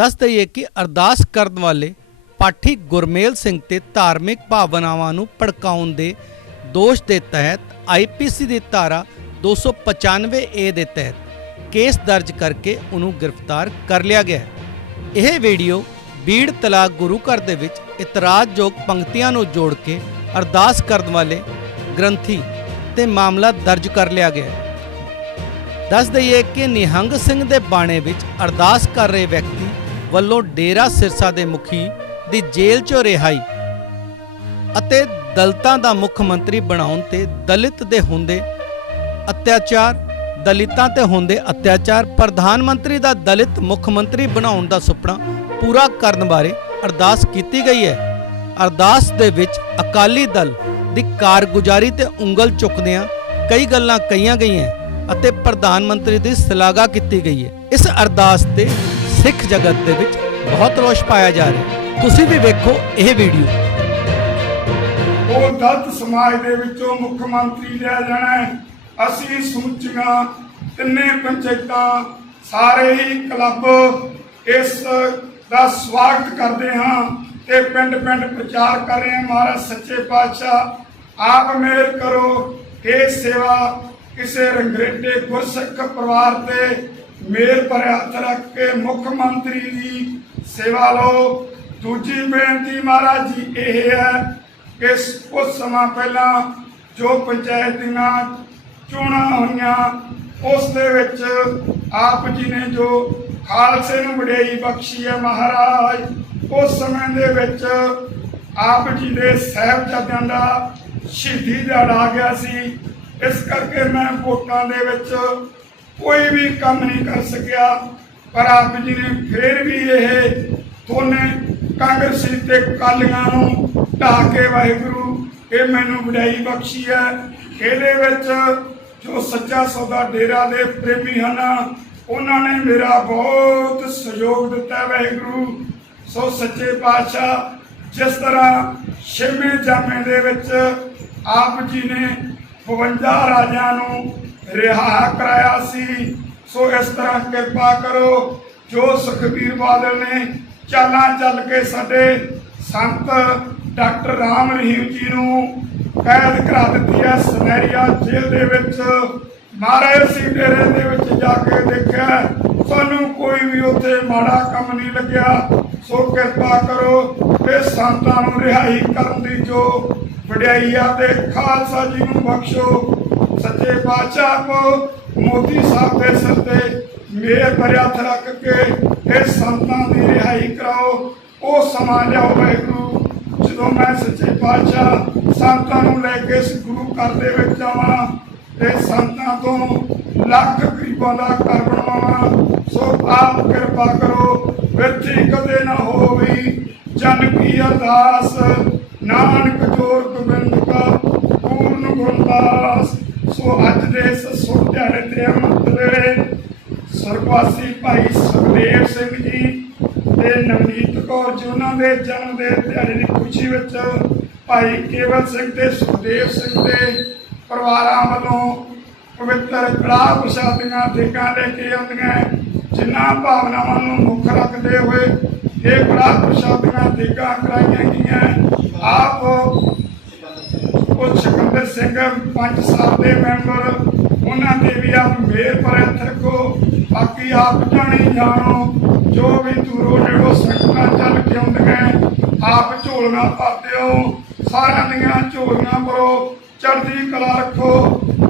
दस दईए कि अरदास करन वाले पाठी गुरमेल सिंह ते धार्मिक भावनावां नूं भड़काउण दे दोष के तहत IPC की धारा 295 ए के तहत केस दर्ज करके उन्होंने गिरफ्तार कर लिया गया है। यह वीडियो बीड़ तलाक गुरु घर दे विच इतराजयोग पंक्तियां नूं जोड़ के अरदास करन वाले ग्रंथी ते मामला दर्ज कर लिया गया है। दस दईए कि निहंग सिंह दे बाणे विच अरदास कर रहे व्यक्ति वल्लों डेरा सिरसा दे मुखी दी जेल चों रिहाई अते दलितां दा मुख मंत्री बनाउण ते दलित दे हुंदे अत्याचार दलितां ते हुंदे अत्याचार प्रधानमंत्री दा दलित मुख मंत्री बनाउण दा सुपना पूरा करन बारे अरदास कीती गई है। अरदास दे विच अकाली दल दी कारगुजारी ते उंगल चुकदियां कई गल्लां कहीआं गईआं अते प्रधानमंत्री दी सलाघा कीती गई है। इस अरदास ते सिख जगत दे विच बहुत रोष पाया जा रहा है। तुसीं भी वेखो यह वीडियो। वो दलित समाज दे विचों मुख मंत्री लिया जाना है। असीं समूचियां तिन्ने पंचायतां सारे ही क्लब इस दा स्वागत करते हाँ ते पिंड पिंड प्रचार कर रहे हैं। महाराज सच्चे पातशाह आप मेहर करो, ये सेवा किसी रंगरेटे गुरसिख परिवार से मेहर पर हथ रख के मुख्यमंत्री की सेवा लो। दूजी बेनती महाराज जी यह है कि कुछ समय पहला जो पंचायत दियां चोणां होईयां उस दे विच आप जी ने जो खालसे नूं वडियाई बख्शी है महाराज, उस समय दे विच आप जी दे साहिबजादियां दा शहीदी दिहाड़ा आ गया सी। इस करके मैं वोटां दे विच कोई भी काम नहीं कर सकिया, पर आप जी ने फिर भी यह दोने कांग्रेसी ते अकालियां नूं ढाह के वाहिगुरू ये मैनूं वडियाई बख्शी है। ਇਹਦੇ ਵਿੱਚ जो सच्चा सौदा डेरा दे प्रेमी हैं उन्होंने मेरा बहुत सहयोग दिता है वाहिगुरू। सो सच्चे पातशाह जिस तरह छेवें जामे दे विच आप जी ने 52 राजा नूं रिहा कराया सी, सो इस तरह कृपा करो जो सुखबीर बादल ने चालां चल के साडे संत डॉक्टर राम रहीम जी नूं कैद करा दी है सुनहरिया जेल दे विच। महाराज असीं डेरे दे विच जाके देखिया सानू कोई भी उत्थे माड़ा काम नहीं लग्या। सो कृपा करो ये संतां नूं रिहाई करन दी जो वडियाई आ ते खालसा जी नूं बख्शो। सच्चे पातशाह को मोदी साहब दे सिर ते मेहर भरे हथ रख के ये संतां दी रिहाई कराओ। वो समा लियाओ वाहिगुरू जो मैं सच्चे पातशाह संतां नूं लैके इस गुरु घर दे विच जावां ते संतां तो लख गरीबां दा घर बनवावां। सो आप कृपा करो बिरथी कदे ना होवी जन की अरदास, नानक जोर गोबिंद का पूर्ण गुरदास। सो अज दे इस सुख दिहाड़े ते अमृत वेले स्वर्गवासी भाई सुखदेव सिंह जी ते नवनीत कौर जी उन्होंने जन्म दे दिहाड़े की खुशी विच भाई केवल सिंह ते सुखदेव सिंह के परिवारों वालों पवित्र कड़ाह प्रसादियां देगां लेके आउंदियां जिन्हां भावनावां नूं मुख रखते हुए ये कड़ाह प्रसादियां देगां कराईयां गईयां। आप सिकंदर सिंह पंच साहब के मैंबर उन्होंने भी आप मेहर पर हथ रखो। बाकी आप जानी जानो जो भी दूरों नेड़ों संगतां चल के आउंदियां आप झोलियां भरते हो, सारियां दियां झोलियां भरो, चढ़दी कला रखो,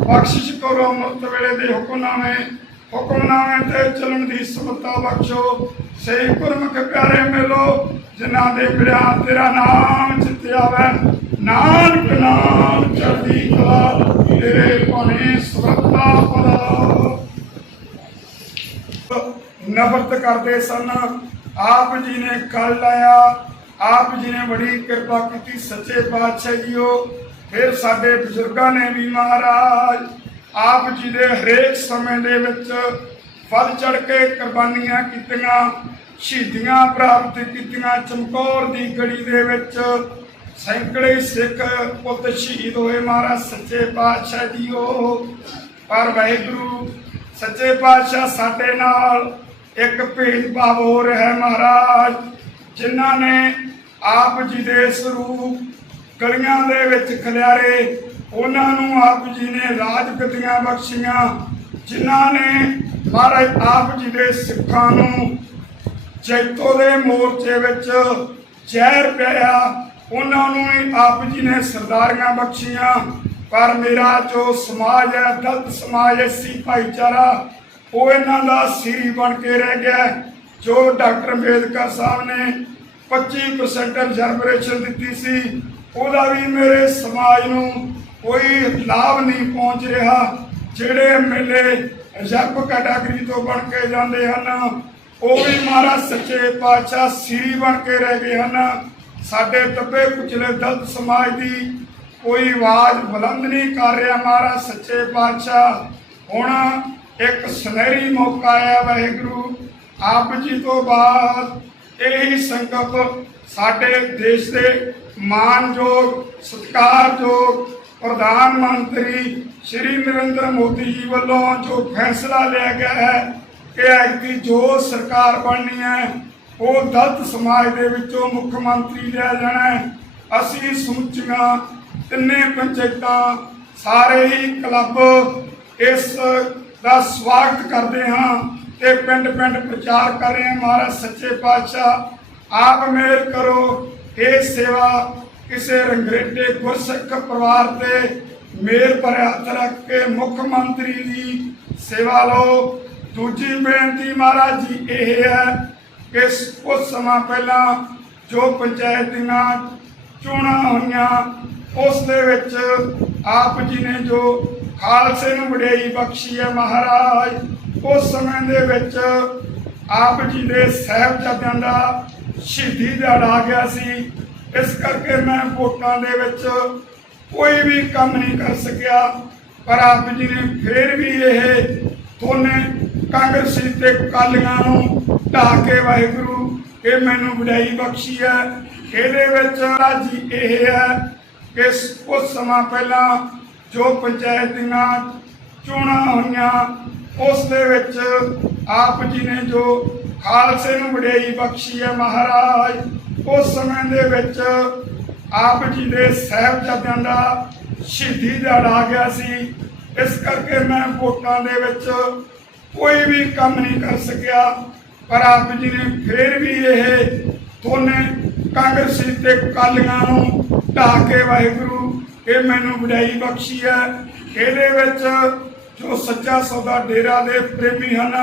बख्शिश करो। अमृत वेले दे हुक्मनामे ते चलन दी समता बख्शो। सही गुरमुख प्यारे मिलो जिन्हां दे बिरहा तेरा नाम चित्ते आवे। नानक नाम चढ़दी कला तेरे भाने सुरता पला। नफरत करते सन आप जी ने कल लाया, आप जी ने बड़ी कृपा की। सच्चे पातशाह जी हो फिर साडे बजुर्गों ने भी महाराज आप जी दे हरेक समय दे विच फल चढ़ के कुर्बानियां कीतियां, शहीदियां प्राप्त कीतियां। चमकौर दी गड़ी दे विच सैकड़े सिख पुत शहीद होए महाराज सच्चे पातशाह जी हो। पर वाहिगुरू सच्चे पातशाह साडे नाल ਇੱਕ ਭੇਦਭਾਵ ਹੋ ਰਿਹਾ ਹੈ ਮਹਾਰਾਜ। ਜਿਨ੍ਹਾਂ ਨੇ ਆਪ ਜੀ ਦੇ ਸਰੂਪ ਗਲੀਆਂ ਦੇ ਵਿੱਚ ਖਿਲਾਰੇ, ਉਹਨਾਂ ਨੂੰ ਆਪ ਜੀ ਨੇ ਰਾਜਗੱਦੀਆਂ ਬਖਸ਼ੀਆਂ। ਜਿਨ੍ਹਾਂ ਨੇ ਮਹਾਰਾਜ ਆਪ ਜੀ ਦੇ ਸਿੱਖਾਂ ਨੂੰ ਜੈਤੋ ਦੇ ਮੋਰਚੇ ਵਿੱਚ ਜ਼ਹਿਰ ਪਿਆ, ਉਹਨਾਂ ਨੂੰ ਹੀ ਆਪ ਜੀ ਨੇ ਸਰਦਾਰੀਆਂ ਬਖਸ਼ੀਆਂ। ਪਰ ਮੇਰਾ ਜੋ ਸਮਾਜ ਹੈ, ਦਲਿਤ ਸਮਾਜ, ਐਸੀ ਭਾਈਚਾਰਾ, ਉਹ ਇਹਨਾਂ ਦਾ ਸਿਰੀ ਬਣ ਕੇ ਰਹਿ ਗਿਆ। ਜੋ ਡਾਕਟਰ ਅੰਬੇਦਕਰ ਸਾਹਿਬ ਨੇ 25% ਰਿਜ਼ਰਵੇਸ਼ਨ ਦਿੱਤੀ ਸੀ, ਉਹਦਾ ਵੀ ਮੇਰੇ ਸਮਾਜ ਨੂੰ ਕੋਈ ਲਾਭ ਨਹੀਂ ਪਹੁੰਚ ਰਿਹਾ। ਜਿਹੜੇ ਐਮਐਲਏ ਰਿਜ਼ਰਵ ਕੈਟਾਗਰੀ ਤੋਂ ਬਣ ਕੇ ਜਾਂਦੇ ਹਨ, ਉਹ ਵੀ ਮਹਾਰਾਜ ਸੱਚੇ ਪਾਤਸ਼ਾਹ ਸਿਰੀ ਬਣ ਕੇ ਰਹਿ ਗਏ ਹਨ। ਸਾਡੇ ਦੱਬੇ ਕੁਚਲੇ ਦਲਿਤ ਸਮਾਜ ਦੀ ਕੋਈ ਆਵਾਜ਼ ਬੁਲੰਦ ਨਹੀਂ ਕਰ ਰਿਹਾ ਮਹਾਰਾਜ ਸੱਚੇ ਪਾਤਸ਼ਾਹ। ਹੁਣ ਇੱਕ ਸੁਨਹਿਰੀ ਮੌਕਾ ਆਇਆ ਵਾਹਿਗੁਰੂ ਆਪ ਜੀ ਤੋਂ ਬਾਅਦ। ਇਹੀ ਸੰਕਲਪ ਸਾਡੇ ਦੇਸ਼ ਦੇ ਮਾਨਯੋਗ ਸਤਿਕਾਰਯੋਗ ਪ੍ਰਧਾਨ ਮੰਤਰੀ ਸ਼੍ਰੀ ਨਰਿੰਦਰ ਮੋਦੀ ਜੀ ਵੱਲੋਂ ਜੋ ਫੈਸਲਾ ਲਿਆ ਗਿਆ ਹੈ ਕਿ ਐਤਕੀ ਜੋ ਸਰਕਾਰ ਬਣਨੀ ਹੈ, ਉਹ ਦਲਿਤ ਸਮਾਜ ਦੇ ਵਿੱਚੋਂ ਮੁੱਖ ਮੰਤਰੀ ਲਿਆ ਜਾਣਾ ਹੈ। ਅਸੀਂ ਸਮੁੱਚੀਆਂ ਤਿੰਨੇ ਪੰਚਾਇਤਾਂ, ਸਾਰੇ ਹੀ ਕਲੱਬ ਇਸ ਦਾ ਸਵਾਗਤ ਕਰਦੇ ਹਾਂ ਤੇ ਪਿੰਡ ਪਿੰਡ ਪ੍ਰਚਾਰ ਕਰ ਰਹੇ ਹਾਂ। ਮਹਾਰਾਜ ਸੱਚੇ ਪਾਤਸ਼ਾਹ ਆਪ ਮਿਹਰ ਕਰੋ। ਇਹ ਸੇਵਾ ਕਿਸੇ ਰੰਗਰੇਟੇ ਗੁਰਸਿੱਖ ਪਰਿਵਾਰ ਤੇ ਮੇਰ ਭਰਿਆ ਹੱਥ ਰੱਖ ਕੇ ਮੁੱਖ ਮੰਤਰੀ ਦੀ ਸੇਵਾ ਲਓ। ਦੂਜੀ ਬੇਨਤੀ ਮਹਾਰਾਜ ਜੀ ਇਹ ਹੈ ਕਿ ਕੁਝ ਸਮਾਂ ਪਹਿਲਾਂ ਜੋ ਪੰਚਾਇਤ ਦੀਆਂ ਚੋਣਾਂ ਹੋਈਆਂ, ਉਸ ਦੇ ਵਿੱਚ ਆਪ ਜੀ ਨੇ ਜੋ ਖਾਲਸੇ ਨੂੰ ਵਡਿਆਈ ਬਖਸ਼ੀ ਹੈ ਮਹਾਰਾਜ, ਉਸ ਸਮੇਂ ਦੇ ਵਿੱਚ ਆਪ ਜੀ ਦੇ ਸਾਹਿਬਜ਼ਾਦਿਆਂ ਦਾ ਸ਼ਹੀਦੀ ਦਿਹਾੜਾ ਆ ਗਿਆ ਸੀ। ਇਸ ਕਰਕੇ ਮੈਂ ਵੋਟਾਂ ਦੇ ਵਿੱਚ ਕੋਈ ਵੀ ਕੰਮ ਨਹੀਂ ਕਰ ਸਕਿਆ। ਪਰ ਆਪ ਜੀ ਨੇ ਫਿਰ ਵੀ ਇਹ ਦੋਨੇ ਕਾਂਗਰਸੀ ਤੇ ਅਕਾਲੀਆਂ ਨੂੰ ਢਾਹ ਕੇ ਵਾਹਿਗੁਰੂ ਇਹ ਮੈਨੂੰ ਵਡਿਆਈ ਬਖਸ਼ੀ ਹੈ। ਇਹਦੇ ਵਿੱਚ ਰਾਜੀ ਇਹ ਹੈ ਕਿ ਕੁਝ ਸਮਾਂ ਪਹਿਲਾਂ ਜੋ ਪੰਚਾਇਤ ਦੀਆਂ ਚੋਣਾਂ ਹੋਈਆਂ, ਉਸ ਦੇ ਵਿੱਚ ਆਪ ਜੀ ਨੇ ਜੋ ਖਾਲਸੇ ਨੂੰ ਵਡਿਆਈ ਬਖਸ਼ੀ ਹੈ ਮਹਾਰਾਜ, ਉਸ ਸਮੇਂ ਦੇ ਵਿੱਚ ਆਪ ਜੀ ਦੇ ਸਾਹਿਬਜ਼ਾਦਿਆਂ ਦਾ ਸ਼ਹੀਦੀ ਦਿਹਾੜਾ ਆ ਗਿਆ ਸੀ। ਇਸ ਕਰਕੇ ਮੈਂ ਵੋਟਾਂ ਦੇ ਵਿੱਚ ਕੋਈ ਵੀ ਕੰਮ ਨਹੀਂ ਕਰ ਸਕਿਆ। ਪਰ ਆਪ ਜੀ ਨੇ ਫਿਰ ਵੀ ਇਹ ਦੋਨੇ ਕਾਂਗਰਸੀ ਤੇ ਅਕਾਲੀਆਂ ਨੂੰ ਢਾਹ ਕੇ ਵਾਹਿਗੁਰੂ ਇਹ ਮੈਨੂੰ ਵਡਿਆਈ ਬਖਸ਼ੀ ਹੈ। ਇਹਦੇ ਵਿੱਚ ਜੋ ਸੱਚਾ ਸੌਦਾ ਡੇਰਾ ਦੇ ਪ੍ਰੇਮੀ ਹਨ,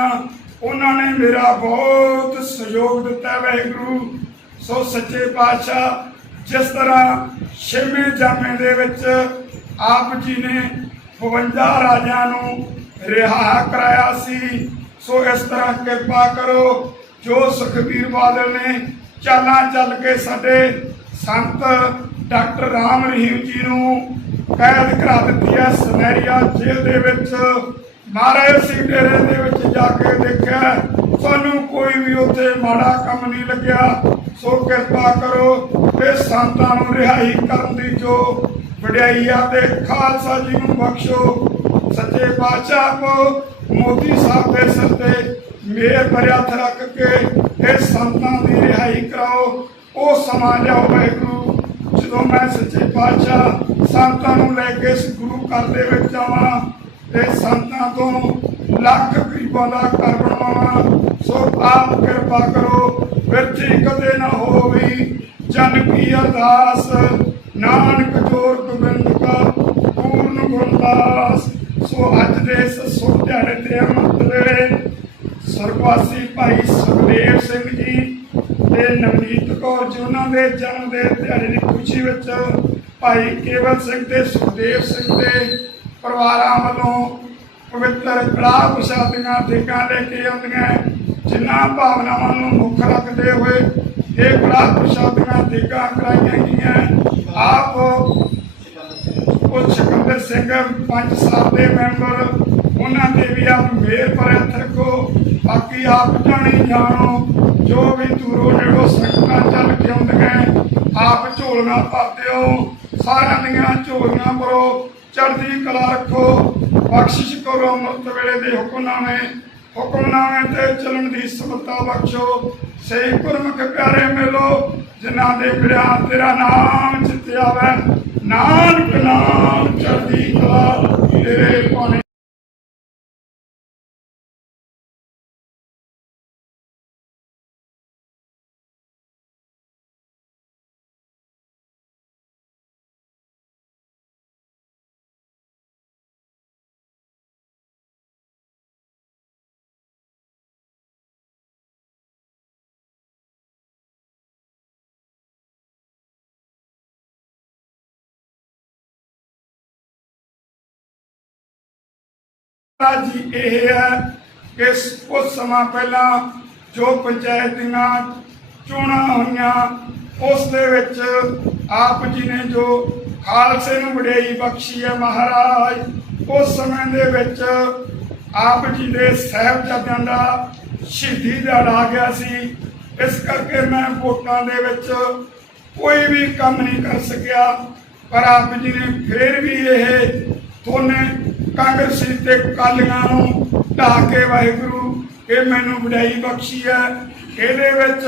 ਉਹਨਾਂ ਨੇ ਮੇਰਾ ਬਹੁਤ ਸਹਿਯੋਗ ਦਿੱਤਾ ਵਾਹਿਗੁਰੂ। ਸੋ ਸੱਚੇ ਪਾਤਸ਼ਾਹ ਜਿਸ ਤਰ੍ਹਾਂ ਛੇਵੇਂ ਜਾਮੇ ਦੇ ਵਿੱਚ ਆਪ ਜੀ ਨੇ 52 ਰਾਜਿਆਂ ਨੂੰ ਰਿਹਾ ਕਰਾਇਆ ਸੀ, ਸੋ ਇਸ ਤਰ੍ਹਾਂ ਕਿਰਪਾ ਕਰੋ। ਜੋ ਸੁਖਬੀਰ ਬਾਦਲ ਨੇ ਚਾਲਾਂ ਚੱਲ ਕੇ ਸਾਡੇ ਸੰਤ ਡਾਕਟਰ ਰਾਮ ਰਹੀਮ ਜੀ ਨੂੰ ਕੈਦ ਕਰਾ ਦਿੱਤੀ ਹੈ ਸੁਨਹਿਰੀਆ ਜੇਲ੍ਹ ਦੇ ਵਿੱਚ। ਮਹਾਰਾਜ ਅਸੀਂ ਡੇਰੇ ਦੇ ਵਿੱਚ ਜਾ ਕੇ ਦੇਖਿਆ, ਸਾਨੂੰ ਕੋਈ ਵੀ ਉੱਥੇ ਮਾੜਾ ਕੰਮ ਨਹੀਂ ਲੱਗਿਆ। ਸੋ ਕਿਰਪਾ ਕਰੋ ਇਹ ਸੰਤਾਂ ਨੂੰ ਰਿਹਾਈ ਕਰਨ ਦੀ ਜੋ ਵਡਿਆਈ ਆ ਤੇ ਖਾਲਸਾ ਜੀ ਨੂੰ ਬਖਸ਼ੋ। ਸੱਚੇ ਪਾਤਸ਼ਾਹ ਕੋ ਮੋਦੀ ਸਾਹਿਬ ਦੇ ਸਿਰ ਤੇ ਮੇਰ ਭਰਿਆ ਹੱਥ ਰੱਖ ਕੇ ਇਹ ਸੰਤਾਂ ਦੀ ਰਿਹਾਈ ਕਰਾਓ। ਉਹ ਸਮਾਂ ਲਿਆਓ ਵਾਹਿਗੁਰੂ ਜਦੋਂ ਮੈਂ ਸੱਚੇ ਪਾਤਸ਼ਾਹ ਸੰਤਾਂ ਨੂੰ ਲੈ ਕੇ ਇਸ ਗੁਰੂ ਘਰ ਦੇ ਵਿੱਚ ਆਵਾਂ ਤੇ ਸੰਤਾਂ ਤੋਂ ਲੱਖ ਗਰੀਬਾਂ ਦਾ ਘਰ ਬਣਵਾਵਾਂ। ਸੋ ਆਪ ਕਿਰਪਾ ਕਰੋ ਬਿਰਥੀ ਕਦੇ ਨਾ ਹੋਵੇ ਜਨ ਕੀ ਅਰਦਾਸ, ਨਾਨਕ ਜੋਰ ਗੋਬਿੰਦ ਕਾ ਪੂਰਨ ਗੁਰਦਾਸ। ਸੋ ਅੱਜ ਦੇ ਇਸ ਸੁਭ ਦਿਹਾੜੇ ਤੇ ਅੰਮ੍ਰਿਤ ਵੇਲੇ ਸਰਵਾਸੀ ਭਾਈ ਸੁਖਦੇਵ ਸਿੰਘ ਜੀ ਤੇ ਨਵਨੀਤ ਕੌਰ ਜੀ, ਉਹਨਾਂ ਦੇ ਜਨਮ ਦੇ ਦਿਹਾੜੇ ਦੀ ਖੁਸ਼ੀ ਵਿੱਚ ਭਾਈ ਕੇਵਲ ਸਿੰਘ ਤੇ ਸੁਖਦੇਵ ਸਿੰਘ ਦੇ ਪਰਿਵਾਰਾਂ ਵੱਲੋਂ ਪਵਿੱਤਰ ਕੜਾਹ ਪ੍ਰਸ਼ਾਦੀਆਂ ਦੇਗਾਂ ਲੈ ਕੇ ਆਉਂਦੀਆਂ। ਜਿਨ੍ਹਾਂ ਭਾਵਨਾਵਾਂ ਨੂੰ ਮੁੱਖ ਰੱਖਦੇ ਹੋਏ ਇਹ ਕੜਾਹ ਪ੍ਰਸ਼ਾਦੀਆਂ ਦੇਗਾਂ ਕਰਾਈਆਂ ਗਈਆਂ। ਆਪ ਉਹ ਸਿਕੰਦਰ ਸਿੰਘ ਪੰਜ ਸਾਹਿਬ ਦੇ ਮੈਂਬਰ, ਉਹਨਾਂ ਦੇ ਵੀ ਆਪ ਮੇਰ ਭਰੇ ਹੱਥ ਰੱਖੋ। ਬਾਕੀ ਆਪ ਜਾਣੀ ਜਾਣੋ ਜੋ ਵੀ ਦੂਰੋਂ ਨੇੜੋਂ ਸੰਗਤਾਂ ਚੱਲ ਕੇ ਆਉਂਦੀਆਂ, ਆਪ ਝੋਲੀਆਂ ਭਰਦੇ ਹੋ, ਸਾਰਿਆਂ ਦੀਆਂ ਝੋਲੀਆਂ ਭਰੋ, ਚੜ੍ਹਦੀ ਕਲਾ ਰੱਖੋ, ਬਖਸ਼ਿਸ਼ ਕਰੋ। ਅੰਮ੍ਰਿਤ ਵੇਲੇ ਦੇ ਹੁਕਮਨਾਮੇ ਹੁਕਮਨਾਮੇ ਤੇ ਚੱਲਣ ਦੀ ਸਮਤਾ ਬਖਸ਼ੋ। ਸਹੀ ਗੁਰਮੁਖ ਪਿਆਰੇ ਮਿਲੋ, ਜਿਨ੍ਹਾਂ ਦੇ ਮਿਲਿਆ ਤੇਰਾ ਨਾਮ ਚਿਤ ਆਵੇ। ਨਾਨਕ ਨਾਮ ਚੜ੍ਹਦੀ ਕਲਾ ਤੇਰੇ ਭਾਣੇ। ਜੀ ਇਹ ਹੈ ਕਿ ਕੁਝ ਸਮਾਂ ਪਹਿਲਾਂ ਜੋ ਪੰਚਾਇਤ ਦੀਆਂ ਚੋਣਾਂ ਹੋਈਆਂ, ਉਸ ਦੇ ਵਿੱਚ ਆਪ ਜੀ ਨੇ ਜੋ ਖਾਲਸੇ ਨੂੰ ਵਡਿਆਈ ਬਖਸ਼ੀ ਹੈ ਮਹਾਰਾਜ, ਉਸ ਸਮੇਂ ਦੇ ਵਿੱਚ ਆਪ ਜੀ ਦੇ ਸਾਹਿਬਜ਼ਾਦਿਆਂ ਦਾ ਸ਼ਹੀਦੀ ਦਿਹਾੜਾ ਆ ਗਿਆ ਸੀ। ਇਸ ਕਰਕੇ ਮੈਂ ਵੋਟਾਂ ਦੇ ਵਿੱਚ ਕੋਈ ਵੀ ਕੰਮ ਨਹੀਂ ਕਰ ਸਕਿਆ, ਪਰ ਆਪ ਜੀ ਨੇ ਫਿਰ ਵੀ ਇਹ ਦੋਨੇ ਕਾਂਗਰਸੀ ਤੇ ਅਕਾਲੀਆਂ ਨੂੰ ਢਾਹ ਕੇ ਵਾਹਿਗੁਰੂ ਇਹ ਮੈਨੂੰ ਵਡਿਆਈ ਬਖਸ਼ੀ ਹੈ। ਇਹਦੇ ਵਿੱਚ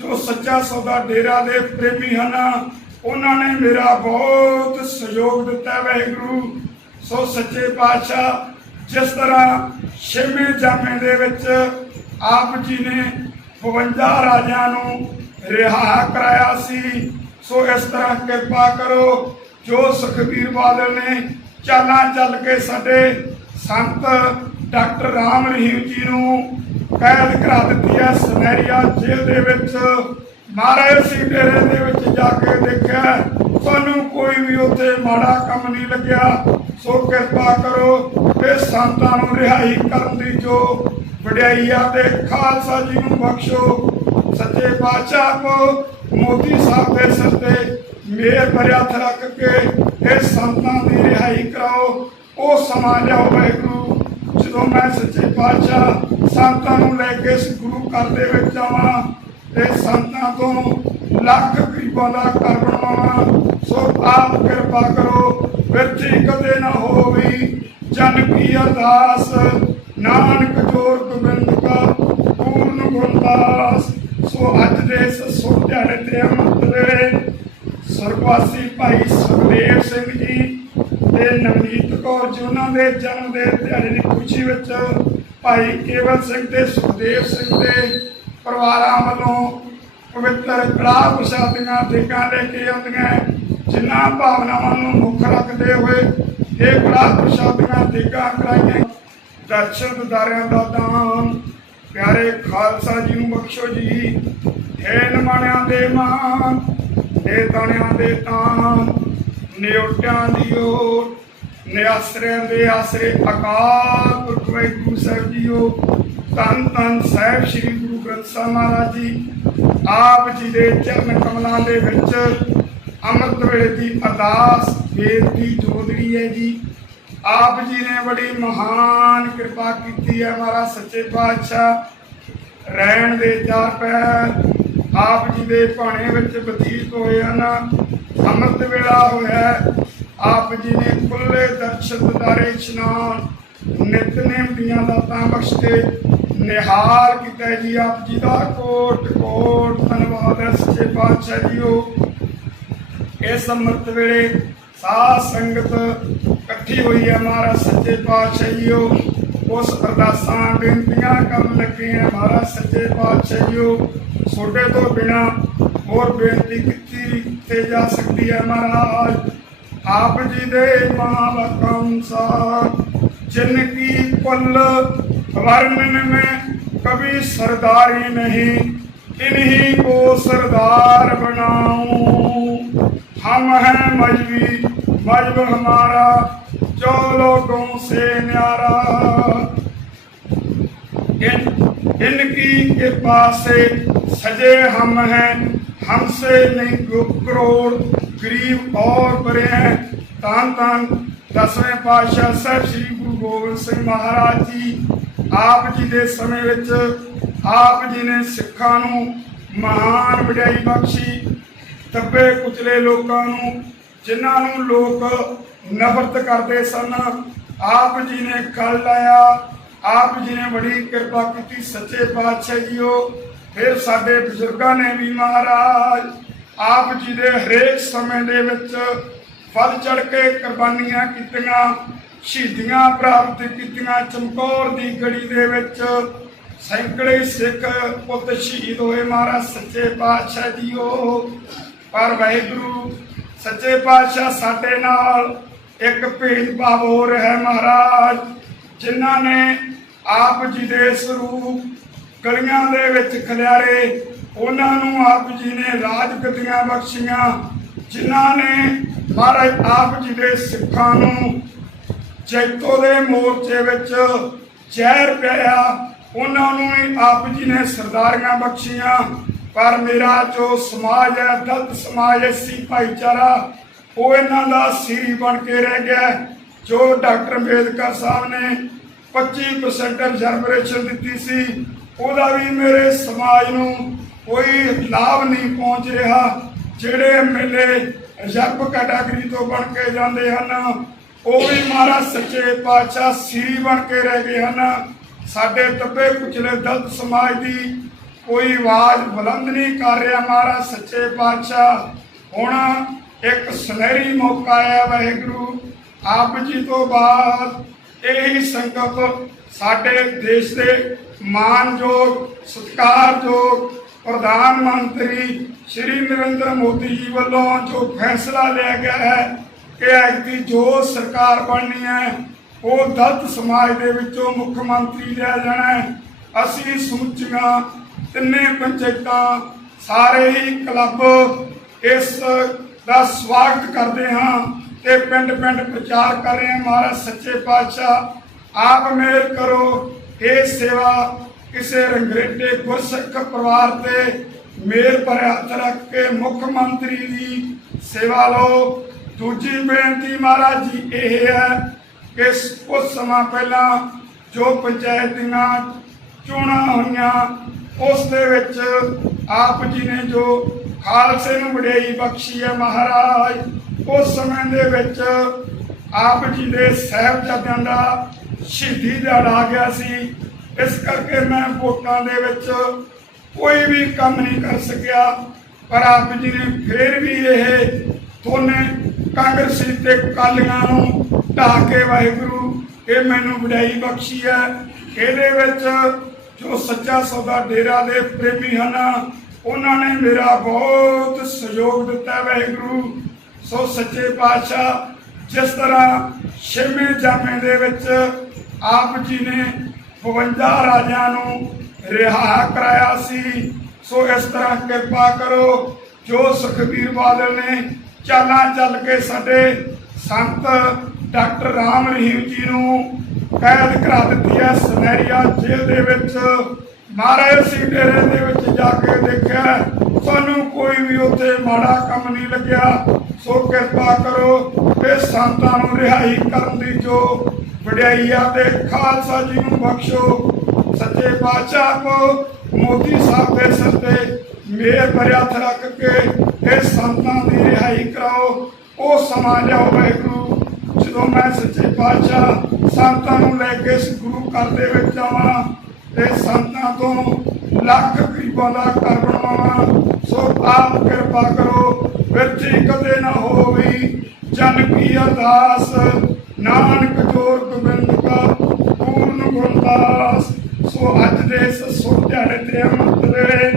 ਜੋ ਸੱਚਾ ਸੌਦਾ ਡੇਰਾ ਦੇ ਪ੍ਰੇਮੀ ਹਨ, ਉਹਨਾਂ ਨੇ ਮੇਰਾ ਬਹੁਤ ਸਹਿਯੋਗ ਦਿੱਤਾ ਵਾਹਿਗੁਰੂ। ਸੋ ਸੱਚੇ ਪਾਤਸ਼ਾਹ, ਜਿਸ ਤਰ੍ਹਾਂ ਛੇਵੇਂ ਜਾਮੇ ਦੇ ਵਿੱਚ ਆਪ ਜੀ ਨੇ 52 ਰਾਜਿਆਂ ਨੂੰ ਰਿਹਾ ਕਰਾਇਆ ਸੀ, ਸੋ ਇਸ ਤਰ੍ਹਾਂ ਕਿਰਪਾ ਕਰੋ। ਜੋ ਸੁਖਬੀਰ ਬਾਦਲ ਨੇ ਚਾਲਾਂ ਚੱਲ ਕੇ ਸਾਡੇ ਸੰਤ ਡਾਕਟਰ ਰਾਮ ਰਹੀਮ ਜੀ ਨੂੰ ਕੈਦ ਕਰਾ ਦਿੱਤੀ ਹੈ ਸੁਨਹਿਰੀਆ ਜੇਲ੍ਹ ਦੇ ਵਿੱਚ। ਮਹਾਰਾਜ ਅਸੀਂ ਡੇਰੇ ਦੇ ਵਿੱਚ ਜਾ ਕੇ ਦੇਖਿਆ, ਸਾਨੂੰ ਕੋਈ ਵੀ ਉੱਥੇ ਮਾੜਾ ਕੰਮ ਨਹੀਂ ਲੱਗਿਆ। ਸੋ ਕਿਰਪਾ ਕਰੋ, ਇਹ ਸੰਤਾਂ ਨੂੰ ਰਿਹਾਈ ਕਰਨ ਦੀ ਜੋ ਵਡਿਆਈ ਆ ਤੇ ਖਾਲਸਾ ਜੀ ਨੂੰ ਬਖਸ਼ੋ। ਸੱਚੇ ਪਾਤਸ਼ਾਹ ਕੋ ਮੋਦੀ ਸਾਹਿਬ ਦੇ ਸਿਰ ਤੇ ਮੇਰ ਭਰਿਆ ਹੱਥ ਰੱਖ ਕੇ ਇਹ ਸੰਤਾਂ ਦੀ ਰਿਹਾਈ ਕਰਾਓ। ਉਹ ਸਮਾਂ ਲਿਆਓ ਵਾਹਿਗੁਰੂ, ਜਦੋਂ ਮੈਂ ਸੱਚੇ ਪਾਤਸ਼ਾਹ ਸੰਤਾਂ ਨੂੰ ਲੈ ਕੇ ਇਸ ਗੁਰੂ ਘਰ ਦੇ ਵਿੱਚ ਆਵਾਂ ਤੇ ਸੰਤਾਂ ਤੋਂ ਲੱਖ ਗਰੀਬਾਂ ਦਾ ਘਰ ਬਣਾਵਾਂ। ਸੋ ਆਪ ਕਿਰਪਾ ਕਰੋ, ਵਿਰਤੀ ਕਦੇ ਨਾ ਹੋਵੀ ਜਨ ਕੀ ਅਰਦਾਸ। ਨਾਨਕ ਜੋਰ ਗੋਬਿੰਦ ਕਾ ਪੂਰਨ ਗੁਰਦਾਸ। ਸੋ ਅੱਜ ਦੇ ਇਸ ਸੁਭ ਦਿਹਾੜੇ ਤੇ ਅੰਮ੍ਰਿਤ ਵੇਲੇ ਸਰਵਾਸੀ ਭਾਈ ਸੁਖਦੇਵ ਸਿੰਘ ਜੀ ਤੇ ਨਵਨੀਤ ਕੌਰ ਜੀ, ਉਹਨਾਂ ਦੇ ਜਨਮ ਦੇ ਦਿਹਾੜੇ ਦੀ ਖੁਸ਼ੀ ਵਿੱਚ ਭਾਈ ਕੇਵਲ ਸਿੰਘ ਤੇ ਸੁਖਦੇਵ ਸਿੰਘ ਦੇ ਪਰਿਵਾਰਾਂ ਵੱਲੋਂ ਪਵਿੱਤਰ ਕੜਾਹ ਪ੍ਰਸ਼ਾਦੀਆਂ ਦੇਗਾਂ ਲੈ ਕੇ ਆਉਂਦੀਆਂ, ਜਿਨ੍ਹਾਂ ਭਾਵਨਾਵਾਂ ਨੂੰ ਮੁੱਖ ਰੱਖਦੇ ਹੋਏ ਇਹ ਕੜਾਹ ਪ੍ਰਸ਼ਾਦੀਆਂ ਦੇਗਾਂ ਕਰਾਈਆਂ। ਦਰਸ਼ਨ ਦਿਦਾਰਿਆਂ ਦਾ ਦਾਨ ਪਿਆਰੇ ਖਾਲਸਾ ਜੀ ਨੂੰ ਬਖਸ਼ੋ ਜੀ। ਹੈ ਨਿਮਾਣਿਆਂ ਦੇ ਮਾਨ, ਇਹ ਤਾਣਿਆਂ ਦੇ ਤਾਨ, ਨਿਉਟਿਆਂ ਦੀ ਓਟ, ਨਿਆਸਰਿਆਂ ਦੇ ਆਸਰੇ ਅਕਾਲ ਪੁਰਖ ਵਾਹਿਗੁਰੂ ਸਾਹਿਬ ਜੀਓ। ਧੰਨ ਧੰਨ ਸਾਹਿਬ ਸ੍ਰੀ ਗੁਰੂ ਗ੍ਰੰਥ ਸਾਹਿਬ ਮਹਾਰਾਜ ਜੀ, ਆਪ ਜੀ ਦੇ ਚਰਨ ਕਮਲਾਂ ਦੇ ਵਿੱਚ ਅੰਮ੍ਰਿਤ ਵੇਲੇ ਦੀ ਅਰਦਾਸ ਬੇਨਤੀ ਜੋਦੜੀ ਹੈ ਜੀ। ਆਪ ਜੀ ਨੇ ਬੜੀ ਮਹਾਨ ਕਿਰਪਾ ਕੀਤੀ ਹੈ ਮਹਾਰਾਜ ਸੱਚੇ ਪਾਤਸ਼ਾਹ। ਰਹਿਣ ਦੇ 4 ਪੈਰ ਆਪ ਜੀ ਦੇ ਭਾਣੇ ਵਿੱਚ ਬਤੀਤ ਹੋਏ ਹਨ। ਅੰਮ੍ਰਿਤ ਵੇਲਾ ਹੋਇਆ, ਆਪ ਜੀ ਨੇ ਖੁੱਲੇ ਦਰਸ਼ਨ ਦਿਦਾਰੇ ਇਸ਼ਨਾਨ ਨਿਤਨੇਮ ਦੀਆਂ ਦਾਤਾਂ ਬਖਸ਼ ਕੇ ਨਿਹਾਲ ਕੀਤਾ ਜੀ। ਆਪ ਜੀ ਦਾ ਕੋਟ ਕੋਟ ਧੰਨਵਾਦ ਹੈ ਸੱਚੇ ਪਾਤਸ਼ਾਹ ਜੀਓ। ਇਸ ਅੰਮ੍ਰਿਤ ਵੇਲੇ ਸਾਧ ਸੰਗਤ ਇਕੱਠੀ ਹੋਈ ਹੈ ਮਹਾਰਾਜ ਸੱਚੇ ਪਾਤਸ਼ਾਹ ਜੀਓ। ਉਸ ਅਰਦਾਸਾਂ ਬੇਨਤੀਆਂ ਕਰਨ ਲੱਗੇ ਹੈ ਮਹਾਰਾਜ ਸੱਚੇ ਪਾਤਸ਼ਾਹ ਜੀਓ। ਤੁਹਾਡੇ ਤੋਂ ਬਿਨਾਂ ਹੋਰ ਬੇਨਤੀ ਕੀਤੀ ਜਾ ਸਕਦੀ ਹੈ ਮਹਾਰਾਜ। ਆਪ ਜੀ ਦੇ ਮਹਾਵਾਕਾਂ ਅਨੁਸਾਰ जिन की कुल वर्णन में कभी सरदारी नहीं, इन्हीं को सरदार बनाऊं। हम हैं मजहबी, मजहब हमारा जो लोगों से न्यारा। इनकी कृपा से सजे हम हैं, हमसे नहीं करोड़ गरीब और बड़े हैं। तान तान 10वें पातशाह ਸਾਹਿਬ श्री गुरु गोबिंद सिंह महाराज जी ਆਪ ਜੀ ਦੇ ਸਮੇਂ ਵਿੱਚ ਆਪ ਜੀ ਨੇ ਸਿੱਖਾਂ ਨੂੰ ਮਹਾਨ ਵਡਿਆਈ ਬਖਸ਼ੀ। ਦੱਬੇ ਕੁਚਲੇ ਲੋਕਾਂ ਨੂੰ, ਜਿਨ੍ਹਾਂ ਨੂੰ ਲੋਕ ਨਫ਼ਰਤ ਕਰਦੇ ਸਨ, ਆਪ ਜੀ ਨੇ ਕੱਲ ਲਾਇਆ। ਆਪ ਜੀ ਨੇ ਬੜੀ ਕਿਰਪਾ ਕੀਤੀ ਸੱਚੇ ਪਾਤਸ਼ਾਹ ਜੀਓ। ਫਿਰ ਸਾਡੇ ਬਜ਼ੁਰਗਾਂ ਨੇ ਵੀ ਮਹਾਰਾਜ ਆਪ ਜੀ ਦੇ ਹਰੇਕ ਸਮੇਂ ਦੇ ਵਿੱਚ ਵੱਧ ਚੜ ਕੇ ਕੁਰਬਾਨੀਆਂ ਕੀਤੀਆਂ, ਸ਼ਹੀਦੀਆਂ ਪ੍ਰਾਪਤ ਕੀਤੀਆਂ। ਚਮਕੌਰ ਦੀ ਗੜੀ ਦੇ ਵਿੱਚ ਸੈਂਕੜੇ ਸਿੱਖ ਪੁੱਤ ਸ਼ਹੀਦ ਹੋਏ ਮਹਾਰਾਜ ਸੱਚੇ ਪਾਤਸ਼ਾਹ ਜੀਓ। ਪਰ ਵਾਹਿਗੁਰੂ ਸੱਚੇ ਪਾਤਸ਼ਾਹ ਸਾਡੇ ਨਾਲ ਇੱਕ ਭੇਦਭਾਵ ਹੋ ਰਿਹਾ ਹੈ ਮਹਾਰਾਜ, ਜਿਨ੍ਹਾਂ ਨੇ ਆਪ ਜੀ ਦੇ ਸਰੂਪ ਗਲੀਆਂ ਦੇ ਵਿੱਚ ਖਿਲਾਰੇ, ਉਹਨਾਂ ਨੂੰ ਆਪ ਜੀ ਨੇ ਰਾਜ ਗੱਦੀਆਂ ਬਖਸ਼ੀਆਂ। ਜਿਨ੍ਹਾਂ ਨੇ ਮਹਾਰਾਜ ਆਪ ਜੀ ਦੇ ਸਿੱਖਾਂ ਨੂੰ ਜੈਤੋ ਦੇ ਮੋਰਚੇ ਵਿੱਚ ਜ਼ਹਿਰ ਪਿਆ, ਉਹਨਾਂ ਨੂੰ ਹੀ ਆਪ ਜੀ ਨੇ ਸਰਦਾਰੀਆਂ ਬਖਸ਼ੀਆਂ। ਪਰ ਮੇਰਾ ਜੋ ਸਮਾਜ ਹੈ, ਦਲਿਤ ਸਮਾਜ, ਐਸੀ ਭਾਈਚਾਰਾ, ਉਹ ਇਹਨਾਂ ਦਾ ਸੀਰੀ ਬਣ ਕੇ ਰਹਿ ਗਿਆ। ਜੋ ਡਾਕਟਰ ਅੰਬੇਦਕਰ ਸਾਹਿਬ ਨੇ 25% ਰਿਜ਼ਰਵੇਸ਼ਨ ਦਿੱਤੀ ਸੀ, ਉਹਦਾ ਵੀ ਮੇਰੇ ਸਮਾਜ ਨੂੰ ਕੋਈ ਲਾਭ ਨਹੀਂ ਪਹੁੰਚ ਰਿਹਾ। ਜਿਹੜੇ ਐਮਐਲਏ ਰਿਜ਼ਰਵ ਕੈਟਾਗਰੀ ਤੋਂ ਬਣ ਕੇ ਜਾਂਦੇ ਹਨ, ਉਹ ਵੀ ਮਹਾਰਾਜ ਸੱਚੇ ਪਾਤਸ਼ਾਹ ਸੀਰੀ ਬਣ ਕੇ ਰਹਿ ਗਏ ਹਨ। ਸਾਡੇ ਦੱਬੇ ਕੁਚਲੇ ਦਲਿਤ ਸਮਾਜ ਦੀ ਕੋਈ ਆਵਾਜ਼ ਬੁਲੰਦ ਨਹੀਂ ਕਰ ਰਿਹਾ ਮਹਾਰਾਜ ਸੱਚੇ ਪਾਤਸ਼ਾਹ। ਹੁਣ ਇੱਕ ਸੁਨਹਿਰੀ ਮੌਕਾ ਆਇਆ ਵਾਹਿਗੁਰੂ ਆਪ ਜੀ ਤੋਂ ਬਾਅਦ ਇਹੀ ਸੰਕਲਪ ਸਾਡੇ ਦੇਸ਼ ਦੇ ਮਾਨਯੋਗ ਸਤਿਕਾਰਯੋਗ ਪ੍ਰਧਾਨ ਮੰਤਰੀ ਸ਼੍ਰੀ ਨਰਿੰਦਰ ਮੋਦੀ ਜੀ ਵੱਲੋਂ ਜੋ ਫੈਸਲਾ ਲਿਆ ਗਿਆ ਹੈ ਕਿ ਐਤਕੀ ਜੋ ਸਰਕਾਰ ਬਣਨੀ ਹੈ ਉਹ ਦਲਿਤ ਸਮਾਜ ਦੇ ਵਿੱਚੋਂ ਮੁੱਖ ਮੰਤਰੀ ਲਿਆ ਜਾਣਾ ਹੈ। ਅਸੀਂ ਸਮੁੱਚੀਆਂ ਤਿੰਨੇ ਪੰਚਾਇਤਾਂ ਸਾਰੇ ਹੀ ਕਲੱਬ ਇਸ ਦਾ ਸਵਾਗਤ ਕਰਦੇ ਹਾਂ ਤੇ ਪਿੰਡ ਪਿੰਡ ਪ੍ਰਚਾਰ ਕਰ ਰਹੇ ਹਾਂ। ਮਹਾਰਾਜ ਸੱਚੇ ਪਾਤਸ਼ਾਹ ਆਪ ਮਿਹਰ ਕਰੋ। ਇਹ ਸੇਵਾ ਕਿਸੇ ਰੰਗਰੇਟੇ ਗੁਰਸਿੱਖ ਪਰਿਵਾਰ ਤੇ ਮੇਰ ਭਰਿਆ ਹੱਥ ਰੱਖ ਕੇ ਮੁੱਖ ਮੰਤਰੀ ਦੀ ਸੇਵਾ ਲਓ। ਦੂਜੀ ਬੇਨਤੀ ਮਹਾਰਾਜ ਜੀ ਇਹ ਹੈ ਕਿ ਕੁਝ ਸਮਾਂ ਪਹਿਲਾਂ ਜੋ ਪੰਚਾਇਤ ਦੀਆਂ ਚੋਣਾਂ ਹੋਈਆਂ ਉਸ ਦੇ ਵਿੱਚ ਆਪ ਜੀ ਨੇ ਜੋ ਖਾਲਸੇ ਨੂੰ ਵਡਿਆਈ ਬਖਸ਼ੀ ਹੈ ਮਹਾਰਾਜ, ਉਸ ਸਮੇਂ ਦੇ ਵਿੱਚ ਆਪ ਜੀ ਦੇ ਸਾਹਿਬਜ਼ਾਦਿਆਂ ਦਾ ਸ਼ਹੀਦੀ ਦਿਹਾੜਾ ਆ ਗਿਆ ਸੀ। ਇਸ ਕਰਕੇ ਮੈਂ ਵੋਟਾਂ ਦੇ ਵਿੱਚ ਕੋਈ ਵੀ ਕੰਮ ਨਹੀਂ ਕਰ ਸਕਿਆ, ਪਰ ਆਪ ਜੀ ਨੇ ਫਿਰ ਵੀ ਇਹ ਦੋਨੇ ਕਾਂਗਰਸੀ ਤੇ ਅਕਾਲੀਆਂ ਨੂੰ ਢਾਹ ਕੇ ਵਾਹਿਗੁਰੂ ਇਹ ਮੈਨੂੰ ਵਡਿਆਈ ਬਖਸ਼ੀ ਹੈ। ਇਹਦੇ ਵਿੱਚ ਜੋ ਸੱਚਾ ਸੌਦਾ ਡੇਰਾ ਦੇ ਪ੍ਰੇਮੀ ਹਨ ਉਹਨਾਂ ਨੇ ਮੇਰਾ ਬਹੁਤ ਸਹਿਯੋਗ ਦਿੱਤਾ ਵਾਹਿਗੁਰੂ। ਸੋ ਸੱਚੇ ਪਾਤਸ਼ਾਹ ਜਿਸ ਤਰ੍ਹਾਂ ਛੇਵੇਂ ਜਾਮੇ ਦੇ ਵਿੱਚ ਆਪ ਜੀ ਨੇ 52 ਰਾਜਿਆਂ ਨੂੰ ਰਿਹਾ ਕਰਾਇਆ ਸੀ, ਸੋ ਇਸ ਤਰ੍ਹਾਂ ਕਿਰਪਾ ਕਰੋ। ਜੋ ਸੁਖਬੀਰ ਬਾਦਲ ਨੇ ਚਾਲਾਂ ਚੱਲ ਕੇ ਸਾਡੇ ਸੰਤ ਡਾਕਟਰ ਰਾਮ ਰਹੀਮ ਜੀ ਨੂੰ ਕੈਦ ਕਰਾ ਦਿੱਤੀ ਹੈ ਸੁਨਹਿਰੀਆ ਜੇਲ੍ਹ ਦੇ ਵਿੱਚ। ਮਹਾਰਾਜ ਅਸੀਂ ਡੇਰੇ ਦੇ ਵਿੱਚ ਜਾ ਕੇ ਦੇਖਿਆ, ਸਾਨੂੰ ਕੋਈ ਵੀ ਉੱਥੇ ਮਾੜਾ ਕੰਮ ਨਹੀਂ ਲੱਗਿਆ। ਸੋ ਕਿਰਪਾ ਕਰੋ ਇਹ ਸੰਤਾਂ ਨੂੰ ਰਿਹਾਈ ਕਰਨ ਦੀ ਜੋ ਵਡਿਆਈ ਆ ਤੇ ਖਾਲਸਾ ਜੀ ਨੂੰ ਬਖਸ਼ੋ। ਸੱਚੇ ਪਾਤਸ਼ਾਹ ਕੋ ਮੋਦੀ ਸਾਹਿਬ ਦੇ ਸਿਰ ਤੇ ਮੇਰ ਭਰਿਆ ਹੱਥ ਰੱਖ ਕੇ ਇਹ ਸੰਤਾਂ ਦੀ ਰਿਹਾਈ ਕਰਾਓ। ਉਹ ਸਮਾਂ ਲਿਆਓ ਵਾਹਿਗੁਰੂ ਜਦੋਂ ਮੈਂ ਸੱਚੇ ਪਾਤਸ਼ਾਹ ਸੰਤਾਂ ਨੂੰ ਲੈ ਕੇ ਇਸ ਗੁਰੂ ਘਰ ਦੇ ਵਿੱਚ ਆਵਾਂ ਤੇ ਸੰਤਾਂ ਤੋਂ ਲੱਖ ਗਰੀਬਾਂ ਦਾ ਘਰ ਬਣਾਵਾਂ। ਸੋ ਆਪ ਕਿਰਪਾ ਕਰੋ ਬਿਰਥੀ ਕਦੇ ਨਾ ਹੋਵੀ ਜਨ ਕੀ ਅਰਦਾਸ, ਨਾਨਕ ਜੋਰ ਗੋਬਿੰਦ ਕਾ ਪੂਰਨ ਗੁਰਦਾਸ। ਸੋ ਅੱਜ ਦੇ ਇਸ ਸੁਭ ਦਿਹਾੜੇ ਤੇ ਅੰਮ੍ਰਿਤ ਵੇਲੇ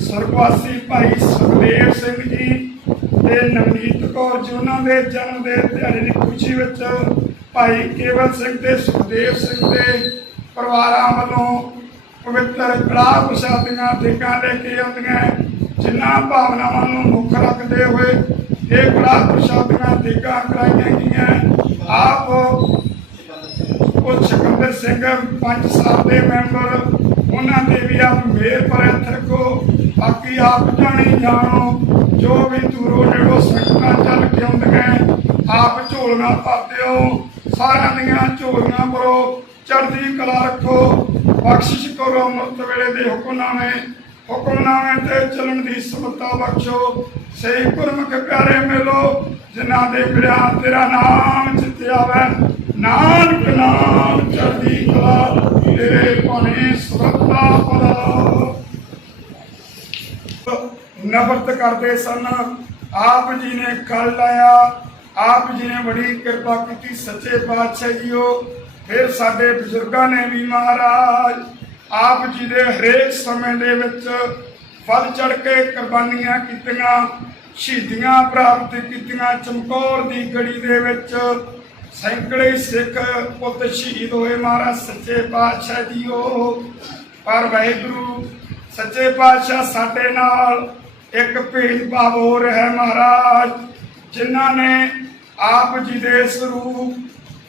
ਸਰਗਵਾਸੀ ਭਾਈ ਸੁਖਦੇਵ ਸਿੰਘ ਜੀ ਤੇ ਨਵਨੀਤ ਕੌਰ ਜੀ ਉਹਨਾਂ ਦੇ ਜਨਮ ਦੇ ਦਿਹਾੜੇ ਦੀ ਖੁਸ਼ੀ ਵਿੱਚ ਭਾਈ ਕੇਵਲ ਸਿੰਘ ਤੇ ਸੁਖਦੇਵ ਸਿੰਘ ਦੇ ਪਰਿਵਾਰਾਂ ਵੱਲੋਂ ਪਵਿੱਤਰ ਕੜਾਹ ਪ੍ਰਸ਼ਾਦੀਆਂ ਦੇਗਾਂ ਲੈ ਕੇ ਆਉਂਦੀਆਂ, ਜਿਨ੍ਹਾਂ ਭਾਵਨਾਵਾਂ ਨੂੰ ਮੁੱਖ ਰੱਖਦੇ ਹੋਏ ਇਹ ਕੜਾਹ ਪ੍ਰਸ਼ਾਦੀਆਂ ਦੇਗਾਂ ਕਰਾਈਆਂ ਗਈਆਂ। ਆਪ ਉਹ ਸਿਕੰਦਰ ਸਿੰਘ 5 ਸਾਲ ਦੇ ਮੈਂਬਰ ਉਹਨਾਂ ਦੇ ਵੀ ਆਪ ਮੇਰ ਪਰ ਹੱਥ ਰੱਖੋ। ਬਾਕੀ ਆਪ ਜਾਣੀ ਜਾਣੋ ਜੋ ਵੀ ਦੂਰੋਂ ਨੇੜੋਂ ਸੰਗਤਾਂ ਚੱਲ ਕੇ ਆਉਂਦੀਆਂ ਆਪ ਝੋਲੀਆਂ ਭਰਦੇ ਹੋ, ਸਾਰਿਆਂ ਦੀਆਂ ਝੋਲੀਆਂ ਭਰੋ, ਚੜ੍ਹਦੀ ਕਲਾ ਰੱਖੋ, ਬਖਸ਼ਿਸ਼ ਕਰੋ। ਅੰਮ੍ਰਿਤ ਵੇਲੇ ਦੇ ਹੁਕਮਨਾਮੇ ਤੇ ਚੱਲਣ ਦੀ ਸਮਰੱਥਾ ਬਖਸ਼ੋ। ਸਹੀ ਗੁਰਮੁਖ ਪਿਆਰੇ ਮਿਲੋ ਜਿਨ੍ਹਾਂ ਦੇ ਬਿਰਿਆ ਤੇਰਾ ਨਾਮ ਚਿੱਤੇ ਆਵੇ। ਨਾਨਕ ਨਾਮ ਚੜ੍ਹਦੀ ਕਲਾ ਤੇਰੇ ਭਾਣੇ ਸੁਰਤਾ ਪਲਾ। ਨਫ਼ਰਤ ਕਰਦੇ ਸਨ, ਆਪ ਜੀ ਨੇ ਖਲ ਲਾਇਆ, ਆਪ ਜੀ ਨੇ ਬੜੀ ਕਿਰਪਾ ਕੀਤੀ ਸੱਚੇ ਪਾਤਸ਼ਾਹ ਜੀਓ। ਫਿਰ ਸਾਡੇ ਬਜ਼ੁਰਗਾਂ ਨੇ ਵੀ ਮਹਾਰਾਜ ਆਪ ਜੀ ਦੇ ਹਰੇਕ ਸਮੇਂ ਦੇ ਵਿੱਚ ਵੱਧ ਚੜ ਕੇ ਕੁਰਬਾਨੀਆਂ ਕੀਤੀਆਂ, ਸ਼ਹੀਦੀਆਂ ਪ੍ਰਾਪਤ ਕੀਤੀਆਂ। ਚਮਕੌਰ ਦੀ ਗੜੀ ਦੇ ਵਿੱਚ ਸੈਂਕੜੇ ਸਿੱਖ ਪੁੱਤ ਸ਼ਹੀਦ ਹੋਏ ਮਹਾਰਾਜ ਸੱਚੇ ਪਾਤਸ਼ਾਹ ਜੀਓ। ਪਰ ਵਾਹਿਗੁਰੂ ਸੱਚੇ ਪਾਤਸ਼ਾਹ ਸਾਡੇ ਨਾਲ ਇੱਕ ਭੇਦਭਾਵ ਹੋ ਰਿਹਾ ਮਹਾਰਾਜ, ਜਿਨ੍ਹਾਂ ਨੇ ਆਪ ਜੀ ਦੇ ਸਰੂਪ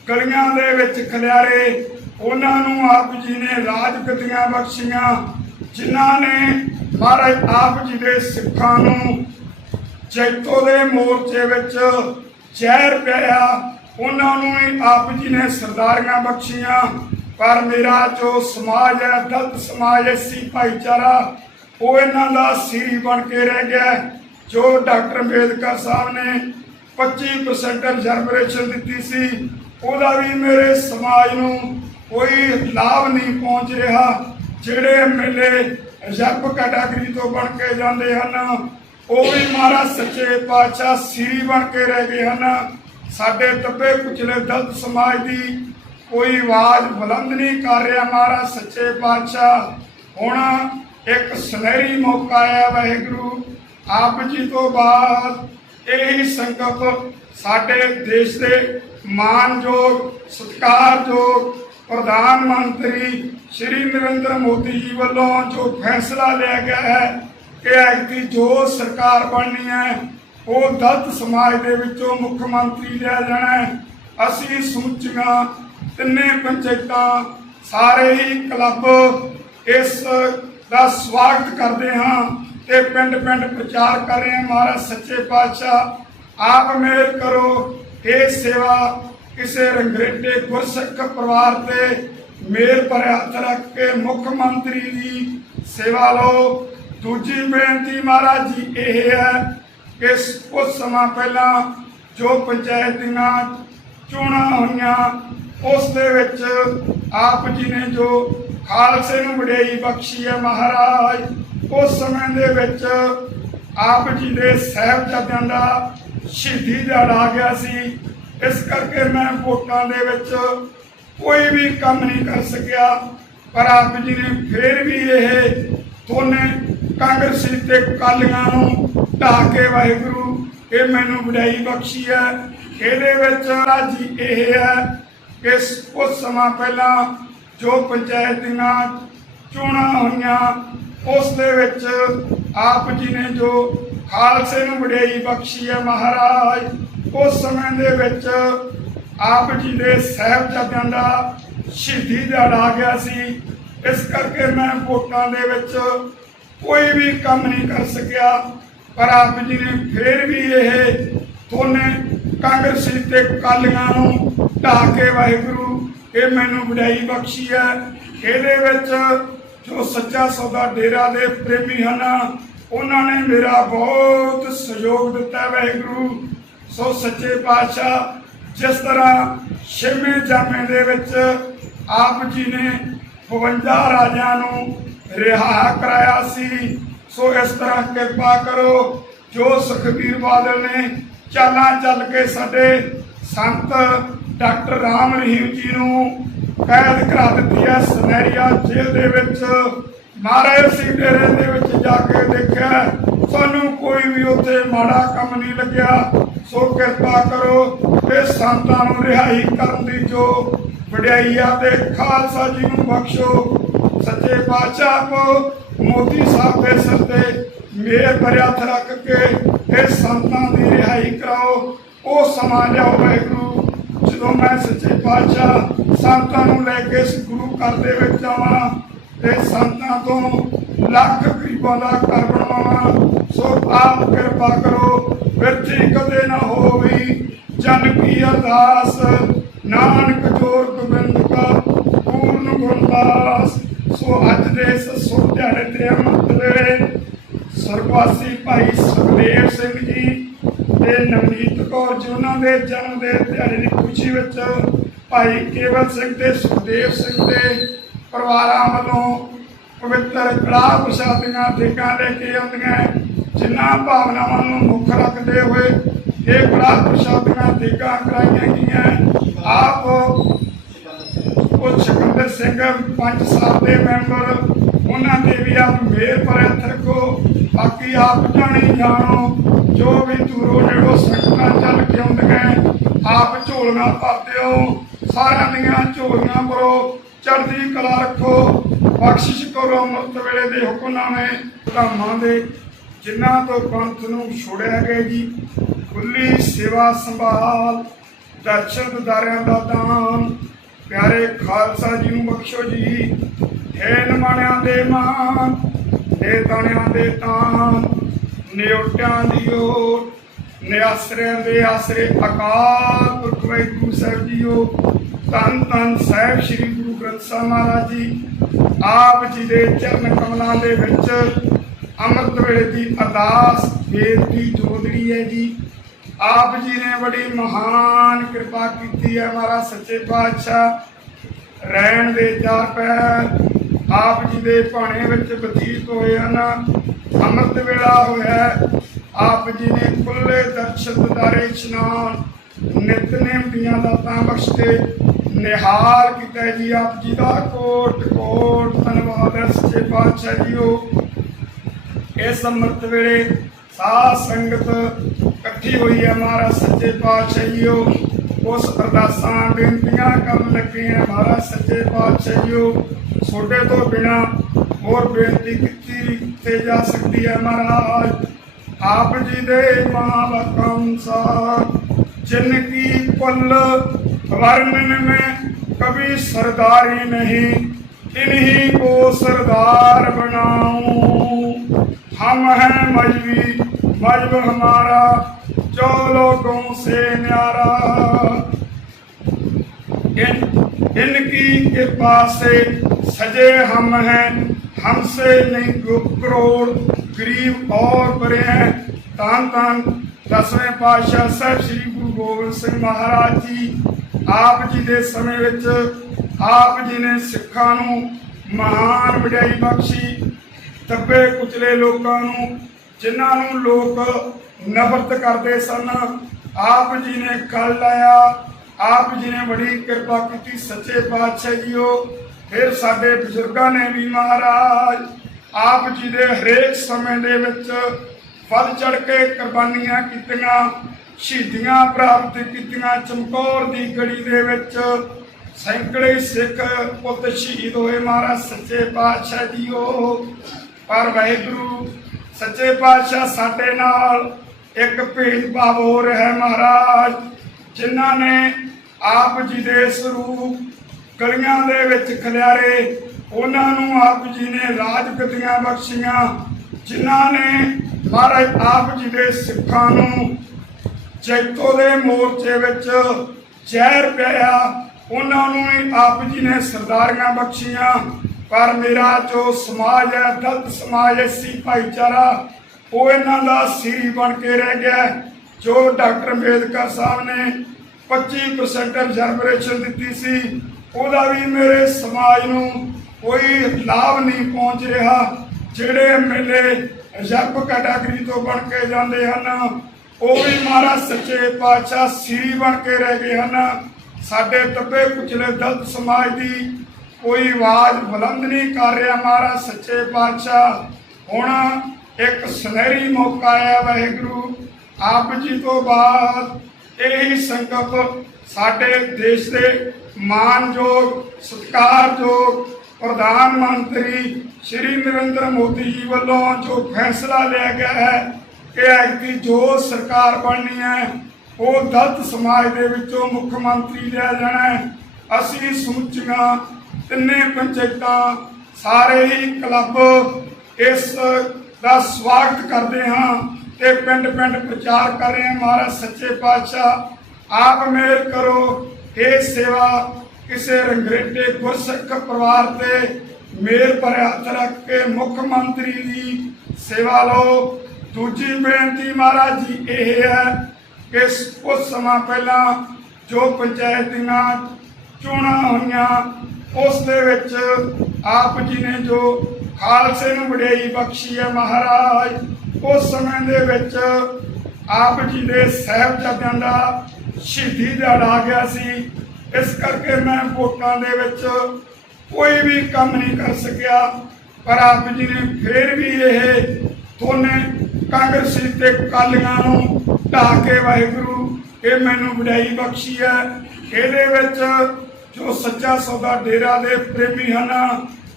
ਗਲੀਆਂ ਦੇ ਵਿੱਚ ਖਿਲਾਰੇ, ਉਹਨਾਂ ਨੂੰ ਆਪ ਜੀ ਨੇ ਰਾਜਗੱਦੀਆਂ ਬਖਸ਼ੀਆਂ। ਜਿਨ੍ਹਾਂ ਨੇ ਮਹਾਰਾਜ ਆਪ ਜੀ ਦੇ ਸਿੱਖਾਂ ਨੂੰ ਜੈਤੋ ਦੇ ਮੋਰਚੇ ਵਿੱਚ ਜ਼ਹਿਰ ਪਿਆਇਆ, ਉਹਨਾਂ ਨੂੰ ਹੀ ਆਪ ਜੀ ਨੇ ਸਰਦਾਰੀਆਂ ਬਖਸ਼ੀਆਂ। ਪਰ ਮੇਰਾ ਜੋ ਸਮਾਜ ਹੈ, ਦਲਿਤ ਸਮਾਜ, ਐਸੀ ਭਾਈਚਾਰਾ, ਉਹ ਇਹਨਾਂ ਦਾ ਸੀਰੀ ਬਣ ਕੇ ਰਹਿ ਗਿਆ। ਜੋ ਡਾਕਟਰ ਅੰਬੇਦਕਰ ਸਾਹਿਬ ਨੇ 25% ਰਿਜ਼ਰਵੇਸ਼ਨ ਦਿੱਤੀ ਸੀ, ਉਹਦਾ ਵੀ ਮੇਰੇ ਸਮਾਜ ਨੂੰ ਕੋਈ ਲਾਭ ਨਹੀਂ ਪਹੁੰਚ ਰਿਹਾ। ਜਿਹੜੇ ਐਮਐਲਏ ਰਿਜ਼ਰਵ ਕੈਟਾਗਰੀ ਤੋਂ ਬਣ ਕੇ ਜਾਂਦੇ ਹਨ, ਉਹ ਵੀ ਮਹਾਰਾਜ ਸੱਚੇ ਪਾਤਸ਼ਾਹ ਸੀਰੀ ਬਣ ਕੇ ਰਹਿ ਗਏ ਹਨ। ਸਾਡੇ ਦੱਬੇ ਕੁਚਲੇ ਦਲਿਤ ਸਮਾਜ ਦੀ ਕੋਈ ਆਵਾਜ਼ ਬੁਲੰਦ ਨਹੀਂ ਕਰ ਰਿਹਾ ਮਹਾਰਾਜ ਸੱਚੇ ਪਾਤਸ਼ਾਹ। ਹੁਣ ਇੱਕ ਸੁਨਹਿਰੀ ਮੌਕਾ ਆਇਆ ਵਾਹਿਗੁਰੂ ਆਪ ਜੀ ਤੋਂ ਬਾਅਦ। ਇਹੀ ਸੰਕਲਪ ਸਾਡੇ ਦੇਸ਼ ਦੇ ਮਾਨਯੋਗ ਸਤਿਕਾਰਯੋਗ ਪ੍ਰਧਾਨ ਮੰਤਰੀ ਸ਼੍ਰੀ ਨਰਿੰਦਰ ਮੋਦੀ ਜੀ ਵੱਲੋਂ ਜੋ ਫੈਸਲਾ ਲਿਆ ਗਿਆ ਹੈ ਕਿ ਐਤਕੀ ਜੋ ਸਰਕਾਰ ਬਣਨੀ ਹੈ ਉਹ ਦਲਿਤ ਸਮਾਜ ਦੇ ਵਿੱਚੋਂ ਮੁੱਖ ਮੰਤਰੀ ਲਿਆ ਜਾਣਾ ਹੈ। ਅਸੀਂ ਸਮੁੱਚੀਆਂ ਤਿੰਨੇ ਪੰਚਾਇਤਾਂ, ਸਾਰੇ ਹੀ ਕਲੱਬ ਇਸ ਦਾ ਸਵਾਗਤ ਕਰਦੇ ਹਾਂ ਤੇ ਪਿੰਡ ਪਿੰਡ ਪ੍ਰਚਾਰ ਕਰ ਰਹੇ ਹਾਂ। ਮਹਾਰਾਜ ਸੱਚੇ ਪਾਤਸ਼ਾਹ ਆਪ ਮਿਹਰ ਕਰੋ। ਇਹ ਸੇਵਾ ਕਿਸੇ ਰੰਗਰੇਟੇ ਗੁਰਸਿੱਖ ਪਰਿਵਾਰ ਤੇ ਮੇਰ ਭਰਿਆ ਹੱਥ ਰੱਖ ਕੇ ਮੁੱਖ ਮੰਤਰੀ ਦੀ ਸੇਵਾ ਲਓ। ਦੂਜੀ ਬੇਨਤੀ ਮਹਾਰਾਜ ਜੀ ਇਹ ਹੈ ਕਿ ਕੁਝ ਸਮਾਂ ਪਹਿਲਾਂ ਜੋ ਪੰਚਾਇਤ ਦੀਆਂ ਚੋਣਾਂ ਹੋਈਆਂ, ਉਸ ਦੇ ਵਿੱਚ ਆਪ ਜੀ ਨੇ ਜੋ ਖਾਲਸੇ ਨੂੰ ਵਡਿਆਈ ਬਖਸ਼ੀ ਹੈ ਮਹਾਰਾਜ, ਉਸ ਸਮੇਂ ਦੇ ਵਿੱਚ ਆਪ ਜੀ ਦੇ ਸਾਹਿਬਜ਼ਾਦਿਆਂ ਦਾ ਸ਼ਹੀਦੀ ਦਿਹਾੜਾ ਆ ਗਿਆ ਸੀ। ਇਸ ਕਰਕੇ ਮੈਂ ਵੋਟਾਂ ਦੇ ਵਿੱਚ ਕੋਈ ਵੀ ਕੰਮ ਨਹੀਂ ਕਰ ਸਕਿਆ। ਪਰ ਆਪ ਜੀ ਨੇ ਫਿਰ ਵੀ ਇਹ ਦੋਨੇ ਕਾਂਗਰਸੀ ਤੇ ਅਕਾਲੀਆਂ ਨੂੰ ਢਾਹ ਕੇ ਵਾਹਿਗੁਰੂ ਇਹ ਮੈਨੂੰ ਵਡਿਆਈ ਬਖਸ਼ੀ ਹੈ। ਇਹਦੇ ਵਿੱਚ ਰਾਜੀ ਇਹ ਹੈ ਕਿ ਕੁਝ ਸਮਾਂ ਪਹਿਲਾਂ ਜੋ ਪੰਚਾਇਤ ਦੀਆਂ ਚੋਣਾਂ ਹੋਈਆਂ, ਉਸ ਦੇ ਵਿੱਚ ਆਪ ਜੀ ਨੇ ਜੋ ਖਾਲਸੇ ਨੂੰ ਵਡਿਆਈ ਬਖਸ਼ੀ ਹੈ ਮਹਾਰਾਜ, ਉਸ ਸਮੇਂ ਦੇ ਵਿੱਚ ਆਪ ਜੀ ਦੇ ਸਾਹਿਬਜ਼ਾਦਿਆਂ ਦਾ ਸ਼ਹੀਦੀ ਦਿਹਾੜਾ ਆ ਗਿਆ ਸੀ। ਇਸ ਕਰਕੇ ਮੈਂ ਵੋਟਾਂ ਦੇ ਵਿੱਚ ਕੋਈ ਵੀ ਕੰਮ ਨਹੀਂ ਕਰ ਸਕਿਆ। ਪਰ ਆਪ ਜੀ ਨੇ ਫਿਰ ਵੀ ਇਹ ਦੋਨੇ ਕਾਂਗਰਸੀ ਤੇ ਅਕਾਲੀਆਂ ਨੂੰ ਢਾਹ ਕੇ ਵਾਹਿਗੁਰੂ ਇਹ ਮੈਨੂੰ ਵਡਿਆਈ ਬਖਸ਼ੀ ਹੈ। ਇਹਦੇ ਵਿੱਚ ਜੋ ਸੱਚਾ ਸੌਦਾ ਡੇਰਾ ਦੇ ਪ੍ਰੇਮੀ ਹਨ, ਉਹਨਾਂ ਨੇ ਮੇਰਾ ਬਹੁਤ ਸਹਿਯੋਗ ਦਿੱਤਾ ਵਾਹਿਗੁਰੂ। ਸੋ ਸੱਚੇ ਪਾਤਸ਼ਾਹ ਜਿਸ ਤਰ੍ਹਾਂ ਛੇਵੇਂ ਜਾਮੇ ਦੇ ਵਿੱਚ ਆਪ ਜੀ ਨੇ 52 ਰਾਜਿਆਂ ਨੂੰ ਰਿਹਾ ਕਰਾਇਆ ਸੀ, ਸੋ ਇਸ ਤਰ੍ਹਾਂ ਕਿਰਪਾ ਕਰੋ। ਜੋ ਸੁਖਬੀਰ ਬਾਦਲ ਨੇ ਚਾਲਾਂ ਚੱਲ ਕੇ ਸਾਡੇ ਸੰਤ ਡਾਕਟਰ ਰਾਮ ਰਹੀਮ ਜੀ ਨੂੰ ਕੈਦ ਕਰਾ ਦਿੱਤੀ ਹੈ ਸੁਨਹਿਰੀਆ ਜੇਲ੍ਹ ਦੇ ਵਿੱਚ। ਮਹਾਰਾਜ ਅਸੀਂ ਡੇਰੇ ਦੇ ਵਿੱਚ ਜਾ ਕੇ ਦੇਖਿਆ, ਸਾਨੂੰ ਕੋਈ ਵੀ ਉੱਥੇ ਮਾੜਾ ਕੰਮ ਨਹੀਂ ਲੱਗਿਆ। ਸੋ ਕਿਰਪਾ ਕਰੋ ਇਹ ਸੰਤਾਂ ਨੂੰ ਰਿਹਾਈ ਕਰਨ ਦੀ ਜੋ ਵਡਿਆਈ ਆ ਤੇ ਖਾਲਸਾ ਜੀ ਨੂੰ ਬਖਸ਼ੋ। ਸੱਚੇ ਪਾਤਸ਼ਾਹ ਕੋ ਮੋਦੀ ਸਾਹਿਬ ਦੇ ਸਿਰ ਤੇ ਮੇਰ ਭਰਿਆ ਹੱਥ ਰੱਖ ਕੇ ਇਹ ਸੰਤਾਂ ਦੀ ਰਿਹਾਈ ਕਰਾਓ। ਉਹ ਸਮਾਂ ਲਿਆਓ ਵਾਹਿਗੁਰੂ ਜਦੋਂ ਮੈਂ ਸੱਚੇ ਪਾਤਸ਼ਾਹ ਸੰਤਾਂ ਨੂੰ ਲੈ ਕੇ ਇਸ ਗੁਰੂ ਘਰ ਦੇ ਵਿੱਚ ਆਵਾਂ ਤੇ ਸੰਤਾਂ ਤੋਂ ਲੱਖ ਗਰੀਬਾਂ ਦਾ ਘਰ ਬਣਵਾਵਾਂ। ਸੋ ਆਪ ਕਿਰਪਾ ਕਰੋ ਬਿਰਥੀ ਕਦੇ ਨਾ ਹੋਵੀ ਜਨ ਕੀ ਅਰਦਾਸ, ਨਾਨਕ ਜੋਰ ਗੋਬਿੰਦ ਕਾ ਪੂਰਨ ਗੁਰਦਾਸ। ਸੋ ਅੱਜ ਦੇ ਇਸ ਸੁਭ ਦਿਹਾੜੇ ਤੇ ਅੰਮ੍ਰਿਤ ਵੇਲੇ ਸਰਵਾਸੀ ਭਾਈ ਸੁਖਦੇਵ ਸਿੰਘ ਜੀ ਤੇ ਨਵਨੀਤ ਕੌਰ ਜੀ, ਉਹਨਾਂ ਦੇ ਜਨਮ ਦੇ ਦਿਹਾੜੇ ਦੀ ਖੁਸ਼ੀ ਵਿੱਚ ਭਾਈ ਕੇਵਲ ਸਿੰਘ ਤੇ ਸੁਖਦੇਵ ਸਿੰਘ ਦੇ ਪਰਿਵਾਰਾਂ ਵੱਲੋਂ ਪਵਿੱਤਰ ਕੜਾਹ ਪ੍ਰਸ਼ਾਦੀਆਂ ਦੇਗਾਂ ਲੈ ਕੇ ਆਉਂਦੀਆਂ, ਜਿਨ੍ਹਾਂ ਭਾਵਨਾਵਾਂ ਨੂੰ ਮੁੱਖ ਰੱਖਦੇ ਹੋਏ ਇਹ ਕੜਾਹ ਪ੍ਰਸ਼ਾਦੀਆਂ ਦੇਗਾਂ ਕਰਾਈਆਂ ਗਈਆਂ। ਆਪ ਉਹ ਸਿਕੰਦਰ ਸਿੰਘ ਪੰਜ ਸਾਹਿਬ ਦੇ ਮੈਂਬਰ, ਉਹਨਾਂ ਦੇ ਵੀ ਆਪ ਮੇਰ ਪਰ ਹੱਥ ਰੱਖੋ। ਬਾਕੀ ਆਪ ਜਾਣੀ ਜਾਣੋ, ਜੋ ਵੀ ਦੂਰੋਂ ਨੇੜੋਂ ਸੰਗਤਾਂ ਚੱਲ ਕੇ ਆਉਂਦੀਆਂ, ਆਪ ਝੋਲੀਆਂ ਭਰਦੇ ਹੋ, ਸਾਰਿਆਂ ਦੀਆਂ ਝੋਲੀਆਂ ਭਰੋ, ਚੜ੍ਹਦੀ ਕਲਾ ਰੱਖੋ, ਬਖਸ਼ਿਸ਼ ਕਰੋ। ਅੰਮ੍ਰਿਤ ਵੇਲੇ ਦੇ ਹੁਕਮਨਾਮੇ ਧਾਮਾਂ ਦੇ ਜਿਨ੍ਹਾਂ ਤੋਂ ਪੰਥ ਨੂੰ ਛੋੜਿਆ ਗਿਆ ਜੀ, ਖੁੱਲੀ ਸੇਵਾ ਸੰਭਾਲ, ਦਰਸ਼ਨ ਦਿਦਾਰਿਆਂ ਦਾ ਦਾਨ, ਪਿਆਰੇ ਖਾਲਸਾ ਜੀ ਨੂੰ ਬਖਸ਼ੋ ਜੀ। ਹੈ ਨਮਾਣਿਆਂ ਦੇ ਮਾਨ, ਨੇ ਤਾਣਿਆਂ ਦੇ ਤਾਨ, ਨਿਉਟਿਆਂ ਦੀ ਓਟ, ਨਿਆਸਰਿਆਂ ਦੇ ਆਸਰੇ, ਅਕਾਲ ਪੁਰਖ ਵਾਹਿਗੁਰੂ ਸਾਹਿਬ ਜੀਓ। ਧੰਨ ਧੰਨ ਸਾਹਿਬ ਸ੍ਰੀ ਗੁਰੂ ਗ੍ਰੰਥ ਸਾਹਿਬ ਮਹਾਰਾਜ ਜੀ, ਆਪ ਜੀ ਦੇ ਚਰਨ ਕਮਲਾਂ ਦੇ ਵਿੱਚ ਅੰਮ੍ਰਿਤ ਵੇਲੇ ਦੀ ਅਰਦਾਸ ਬੇਨਤੀ ਜੋਦੜੀ ਹੈ ਜੀ। ਆਪ ਜੀ ਨੇ ਬੜੀ ਮਹਾਨ ਕਿਰਪਾ ਕੀਤੀ ਹੈ। ਮਹਾਰਾਜ ਸੱਚੇ ਪਾਤਸ਼ਾਹ ਰਹਿਣ ਦੇ ਚਾਰ ਪੈਰ ਆਪ ਜੀ ਦੇ ਭਾਣੇ ਵਿੱਚ ਬਤੀਤ ਹੋਏ ਹਨ। ਅੰਮ੍ਰਿਤ ਵੇਲਾ ਹੋਇਆ, ਆਪ ਜੀ ਨੇ ਖੁੱਲੇ ਦਰਸ਼ਨ ਦਿਦਾਰੇ ਇਸ਼ਨਾਨ ਨਿਤਨੇਮ ਦੀਆਂ ਦਾਤਾਂ ਬਖਸ਼ ਕੇ ਨਿਹਾਲ ਕੀਤਾ ਜੀ। ਆਪ ਜੀ ਦਾ ਕੋਟ ਕੋਟ ਧੰਨਵਾਦ ਹੈ ਸੱਚੇ ਪਾਤਸ਼ਾਹ ਜੀਓ। ਇਸ ਅੰਮ੍ਰਿਤ ਵੇਲੇ ਸਾਧ ਸੰਗਤ ਇਕੱਠੀ ਹੋਈ ਹੈ, ਮਹਾਰਾਜ ਸੱਚੇ ਪਾਤਸ਼ਾਹ ਜੀਓ ਉਸ ਅਰਦਾਸਾਂ ਬੇਨਤੀਆਂ ਕਰਨ ਲੱਗੇ ਹਾਂ। ਮਹਾਰਾਜ ਸੱਚੇ ਪਾਤਸ਼ਾਹ ਜੀਓ, ਤੁਹਾਡੇ ਤੋਂ ਬਿਨਾਂ ਹੋਰ ਬੇਨਤੀ ਕੀਤੀ ਜਾ ਸਕਦੀ ਹੈ। ਮਹਾਰਾਜ ਆਪ ਜੀ ਦੇ ਮਹਾਵਾਕਾਂ ਅਨੁਸਾਰ, ਜਿਨ ਕੀ ਕੁਲ वर्णन में कभी सरदारी नहीं, इन्हीं को सरदार बनाऊं। हम हैं मजहबी, मजहब हमारा जो लोगों से न्यारा। इनकी कृपा से सजे हम हैं, हमसे नहीं करोड़ गरीब और बड़े हैं। धन धन दसवें पातशाह साहब श्री गुरु गोबिंद सिंह महाराज जी, ਆਪ ਜੀ ਦੇ ਸਮੇਂ ਵਿੱਚ ਆਪ ਜੀ ਨੇ ਸਿੱਖਾਂ ਨੂੰ ਮਹਾਨ ਵਡਿਆਈ ਬਖਸ਼ੀ। ਦੱਬੇ ਕੁਚਲੇ ਲੋਕਾਂ ਨੂੰ, ਜਿਨ੍ਹਾਂ ਨੂੰ ਲੋਕ ਨਫ਼ਰਤ ਕਰਦੇ ਸਨ, ਆਪ ਜੀ ਨੇ ਕੱਲ ਲਾਇਆ। ਆਪ ਜੀ ਨੇ ਬੜੀ ਕਿਰਪਾ ਕੀਤੀ ਸੱਚੇ ਪਾਤਸ਼ਾਹ ਜੀਓ। ਫਿਰ ਸਾਡੇ ਬਜ਼ੁਰਗਾਂ ਨੇ ਵੀ ਮਹਾਰਾਜ ਆਪ ਜੀ ਦੇ ਹਰੇਕ ਸਮੇਂ ਦੇ ਵਿੱਚ ਵੱਧ ਚੜ੍ਹ ਕੇ ਕੁਰਬਾਨੀਆਂ ਕੀਤੀਆਂ, ਸ਼ਹੀਦੀਆਂ ਪ੍ਰਾਪਤ ਕੀਤੀਆਂ। ਚਮਕੌਰ ਦੀ ਗੜੀ ਦੇ ਵਿੱਚ ਸੈਂਕੜੇ ਸਿੱਖ ਪੁੱਤ ਸ਼ਹੀਦ ਹੋਏ ਮਹਾਰਾਜ ਸੱਚੇ ਪਾਤਸ਼ਾਹ ਜੀਓ। ਪਰ ਵਾਹਿਗੁਰੂ ਸੱਚੇ ਪਾਤਸ਼ਾਹ ਸਾਡੇ ਨਾਲ ਇੱਕ ਭੇਦਭਾਵ ਹੋ ਰਿਹਾ ਮਹਾਰਾਜ, ਜਿਨ੍ਹਾਂ ਨੇ ਆਪ ਜੀ ਦੇ ਸਰੂਪ ਗਲੀਆਂ ਦੇ ਵਿੱਚ ਖਿਲਾਰੇ, ਉਹਨਾਂ ਨੂੰ ਆਪ ਜੀ ਨੇ ਰਾਜਗੱਦੀਆਂ ਬਖਸ਼ੀਆਂ। ਜਿਨ੍ਹਾਂ ਨੇ ਮਹਾਰਾਜ ਆਪ ਜੀ ਦੇ ਸਿੱਖਾਂ ਨੂੰ ਜੈਤੋ ਦੇ ਮੋਰਚੇ ਵਿੱਚ ਜ਼ਹਿਰ ਪਿਆ, ਉਹਨਾਂ ਨੂੰ ਵੀ ਆਪ ਜੀ ਨੇ ਸਰਦਾਰੀਆਂ ਬਖਸ਼ੀਆਂ। ਪਰ ਮੇਰਾ ਜੋ ਸਮਾਜ ਹੈ, ਦਲਿਤ ਸਮਾਜ, ਐਸੀ ਭਾਈਚਾਰਾ, ਉਹ ਇਹਨਾਂ ਦਾ ਸਿਰ ਬਣ ਕੇ ਰਹਿ ਗਿਆ। ਜੋ ਡਾਕਟਰ ਅੰਬੇਦਕਰ ਸਾਹਿਬ ਨੇ 25% ਰਿਜ਼ਰਵੇਸ਼ਨ ਦਿੱਤੀ ਸੀ, ਉਹਦਾ ਵੀ ਮੇਰੇ ਸਮਾਜ ਨੂੰ ਕੋਈ ਲਾਭ ਨਹੀਂ ਪਹੁੰਚ ਰਿਹਾ। ਜਿਹੜੇ ਐਮਐਲਏ ਰਿਜ਼ਰਵ ਕੈਟਾਗਰੀ ਤੋਂ ਬਣ ਕੇ ਜਾਂਦੇ ਹਨ, ਉਹ ਵੀ ਮਹਾਰਾਜ ਸੱਚੇ ਪਾਤਸ਼ਾਹ ਸਿਰੀ ਬਣ ਕੇ ਰਹਿ ਗਏ ਹਨ। ਸਾਡੇ ਦੱਬੇ ਕੁਚਲੇ ਦਲਿਤ ਸਮਾਜ ਦੀ ਕੋਈ ਆਵਾਜ਼ ਬੁਲੰਦ ਨਹੀਂ ਕਰ ਰਿਹਾ ਮਹਾਰਾਜ ਸੱਚੇ ਪਾਤਸ਼ਾਹ। ਹੁਣ ਇੱਕ ਸੁਨਹਿਰੀ ਮੌਕਾ ਆਇਆ ਵਾਹਿਗੁਰੂ ਆਪ ਜੀ ਤੋਂ ਬਾਅਦ। ਇਹੀ ਸੰਕਲਪ ਸਾਡੇ ਦੇਸ਼ ਦੇ ਮਾਨਯੋਗ ਸਤਿਕਾਰਯੋਗ ਪ੍ਰਧਾਨ ਮੰਤਰੀ ਸ਼੍ਰੀ ਨਰਿੰਦਰ ਮੋਦੀ ਜੀ ਵੱਲੋਂ ਜੋ ਫੈਸਲਾ ਲਿਆ ਗਿਆ ਹੈ ਕਿ ਐਤਕੀ ਜੋ ਸਰਕਾਰ ਬਣਨੀ ਹੈ, ਉਹ ਦਲਿਤ ਸਮਾਜ ਦੇ ਵਿੱਚੋਂ ਮੁੱਖ ਮੰਤਰੀ ਲਿਆ ਜਾਣਾ ਹੈ। ਅਸੀਂ ਸਮੁੱਚੀਆਂ ਤਿੰਨੇ ਪੰਚਾਇਤਾਂ, ਸਾਰੇ ਹੀ ਕਲੱਬ ਇਸ ਦਾ ਸਵਾਗਤ ਕਰਦੇ ਹਾਂ ਤੇ ਪਿੰਡ ਪਿੰਡ ਪ੍ਰਚਾਰ ਕਰ ਰਹੇ ਹਾਂ। ਮਹਾਰਾਜ ਸੱਚੇ ਪਾਤਸ਼ਾਹ ਆਪ ਮਿਹਰ ਕਰੋ। ਇਹ ਸੇਵਾ ਕਿਸੇ ਰੰਗਰੇਟੇ ਗੁਰਸਿੱਖ ਪਰਿਵਾਰ ਤੇ ਮੇਰ ਭਰਿਆ ਹੱਥ ਰੱਖ ਕੇ ਮੁੱਖ ਮੰਤਰੀ ਦੀ ਸੇਵਾ ਲਓ। ਦੂਜੀ ਬੇਨਤੀ ਮਹਾਰਾਜ ਜੀ ਇਹ ਹੈ ਕਿ ਕੁਝ ਸਮਾਂ ਪਹਿਲਾਂ ਜੋ ਪੰਚਾਇਤ ਦੀਆਂ ਚੋਣਾਂ ਹੋਈਆਂ ਉਸ ਦੇ ਵਿੱਚ ਆਪ ਜੀ ਨੇ ਜੋ ਖਾਲਸੇ ਨੂੰ ਵਡਿਆਈ ਬਖਸ਼ੀ ਹੈ ਮਹਾਰਾਜ, ਉਸ ਸਮੇਂ ਦੇ ਵਿੱਚ ਆਪ ਜੀ ਦੇ ਸਾਹਿਬਜ਼ਾਦਿਆਂ ਦਾ ਸ਼ਹੀਦੀ ਦਿਹਾੜਾ ਆ ਗਿਆ ਸੀ। ਇਸ ਕਰਕੇ ਮੈਂ ਵੋਟਾਂ ਦੇ ਵਿੱਚ ਕੋਈ ਵੀ ਕੰਮ ਨਹੀਂ ਕਰ ਸਕਿਆ, ਪਰ ਆਪ ਜੀ ਨੇ ਫਿਰ ਵੀ ਇਹ ਦੋਨੇ ਕਾਂਗਰਸੀ ਤੇ ਅਕਾਲੀਆਂ ਨੂੰ ਢਾਹ ਕੇ ਵਾਹਿਗੁਰੂ ਇਹ ਮੈਨੂੰ ਵਡਿਆਈ ਬਖਸ਼ੀ ਹੈ। ਇਹਦੇ ਵਿੱਚ ਜੋ ਸੱਚਾ ਸੌਦਾ ਡੇਰਾ ਦੇ ਪ੍ਰੇਮੀ ਹਨ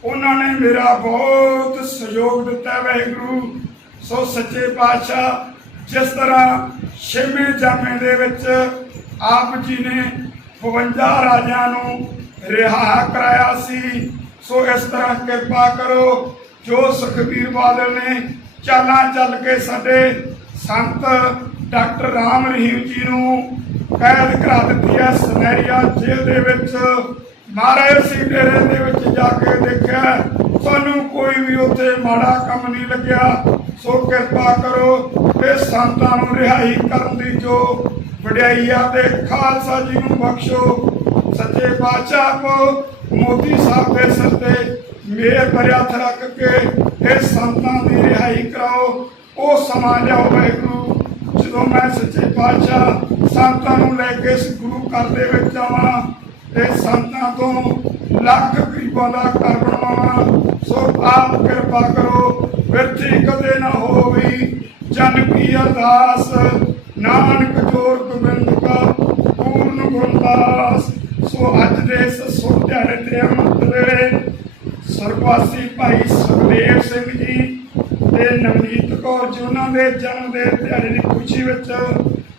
ਉਹਨਾਂ ਨੇ ਮੇਰਾ ਬਹੁਤ ਸਹਿਯੋਗ ਦਿੱਤਾ ਵਾਹਿਗੁਰੂ। ਸੋ ਸੱਚੇ ਪਾਤਸ਼ਾਹ ਜਿਸ ਤਰ੍ਹਾਂ ਛੇਵੇਂ ਜਾਮੇ ਦੇ ਵਿੱਚ ਆਪ ਜੀ ਨੇ 52 ਰਾਜਿਆਂ ਨੂੰ ਰਿਹਾ ਕਰਾਇਆ ਸੀ, ਸੋ ਇਸ ਤਰ੍ਹਾਂ ਕਿਰਪਾ ਕਰੋ ਜੋ ਸੁਖਬੀਰ ਬਾਦਲ ਨੇ ਚਾਲਾਂ ਚੱਲ ਕੇ ਸਾਡੇ ਸੰਤ ਡਾਕਟਰ ਰਾਮ ਰਹੀਮ ਜੀ ਨੂੰ ਕੈਦ ਕਰਾ ਦਿੱਤੀ ਹੈ ਸੁਨਹਿਰੀਆ ਜੇਲ੍ਹ ਦੇ ਵਿੱਚ। ਮਹਾਰਾਜ ਅਸੀਂ ਡੇਰੇ ਦੇ ਵਿੱਚ ਜਾ ਕੇ ਦੇਖਿਆ, ਸਾਨੂੰ ਕੋਈ ਵੀ ਉੱਥੇ ਮਾੜਾ ਕੰਮ ਨਹੀਂ ਲੱਗਿਆ। ਸੋ ਕਿਰਪਾ ਕਰੋ ਇਹ ਸੰਤਾਂ ਨੂੰ ਰਿਹਾਈ ਕਰਨ ਦੀ ਜੋ ਵਡਿਆਈ ਆ ਤੇ ਖਾਲਸਾ ਜੀ ਨੂੰ ਬਖਸ਼ੋ। ਸੱਚੇ ਪਾਤਸ਼ਾਹ ਕੋ ਮੋਦੀ ਸਾਹਿਬ ਦੇ ਸਿਰ ਤੇ ਮੇਰ ਭਰਿਆ ਹੱਥ ਰੱਖ ਕੇ ਇਹ ਸੰਤਾਂ ਦੀ ਰਿਹਾਈ ਕਰਾਓ। ਉਹ ਸਮਾਂ ਲਿਆਓ ਵਾਹਿਗੁਰੂ ਜਦੋਂ ਮੈਂ ਸੱਚੇ ਪਾਤਸ਼ਾਹ ਸੰਤਾਂ ਨੂੰ ਲੈ ਕੇ ਇਸ ਗੁਰੂ ਘਰ ਦੇ ਵਿੱਚ ਆਵਾਂ ਤੇ ਸੰਤਾਂ ਤੋਂ ਲੱਖ ਗਰੀਬਾਂ ਦਾ ਘਰ ਬਣਾਵਾਂ। ਸੋ ਆਪ ਕਿਰਪਾ ਕਰੋ ਵਿਰਥੀ ਕਦੇ ਨਾ ਹੋਵੀ ਜਨ ਕੀ ਅਰਦਾਸ, ਨਾਨਕ ਜੋਰ ਗੋਬਿੰਦ ਕਾ ਪੂਰਨ ਗੁਰਦਾਸ। ਸੋ ਅੱਜ ਦੇ ਇਸ ਸੁਭ ਦਿਹਾੜੇ ਤੇ ਅੰਮ੍ਰਿਤ ਵੇਲੇ ਸਰਵਾਸੀ ਭਾਈ ਸੁਖਦੇਵ ਸਿੰਘ ਜੀ ਤੇ ਨਵਨੀਤ ਕੌਰ ਜੀ ਉਹਨਾਂ ਦੇ ਜਨਮ ਦੇ ਦਿਹਾੜੇ ਦੀ ਖੁਸ਼ੀ ਵਿੱਚ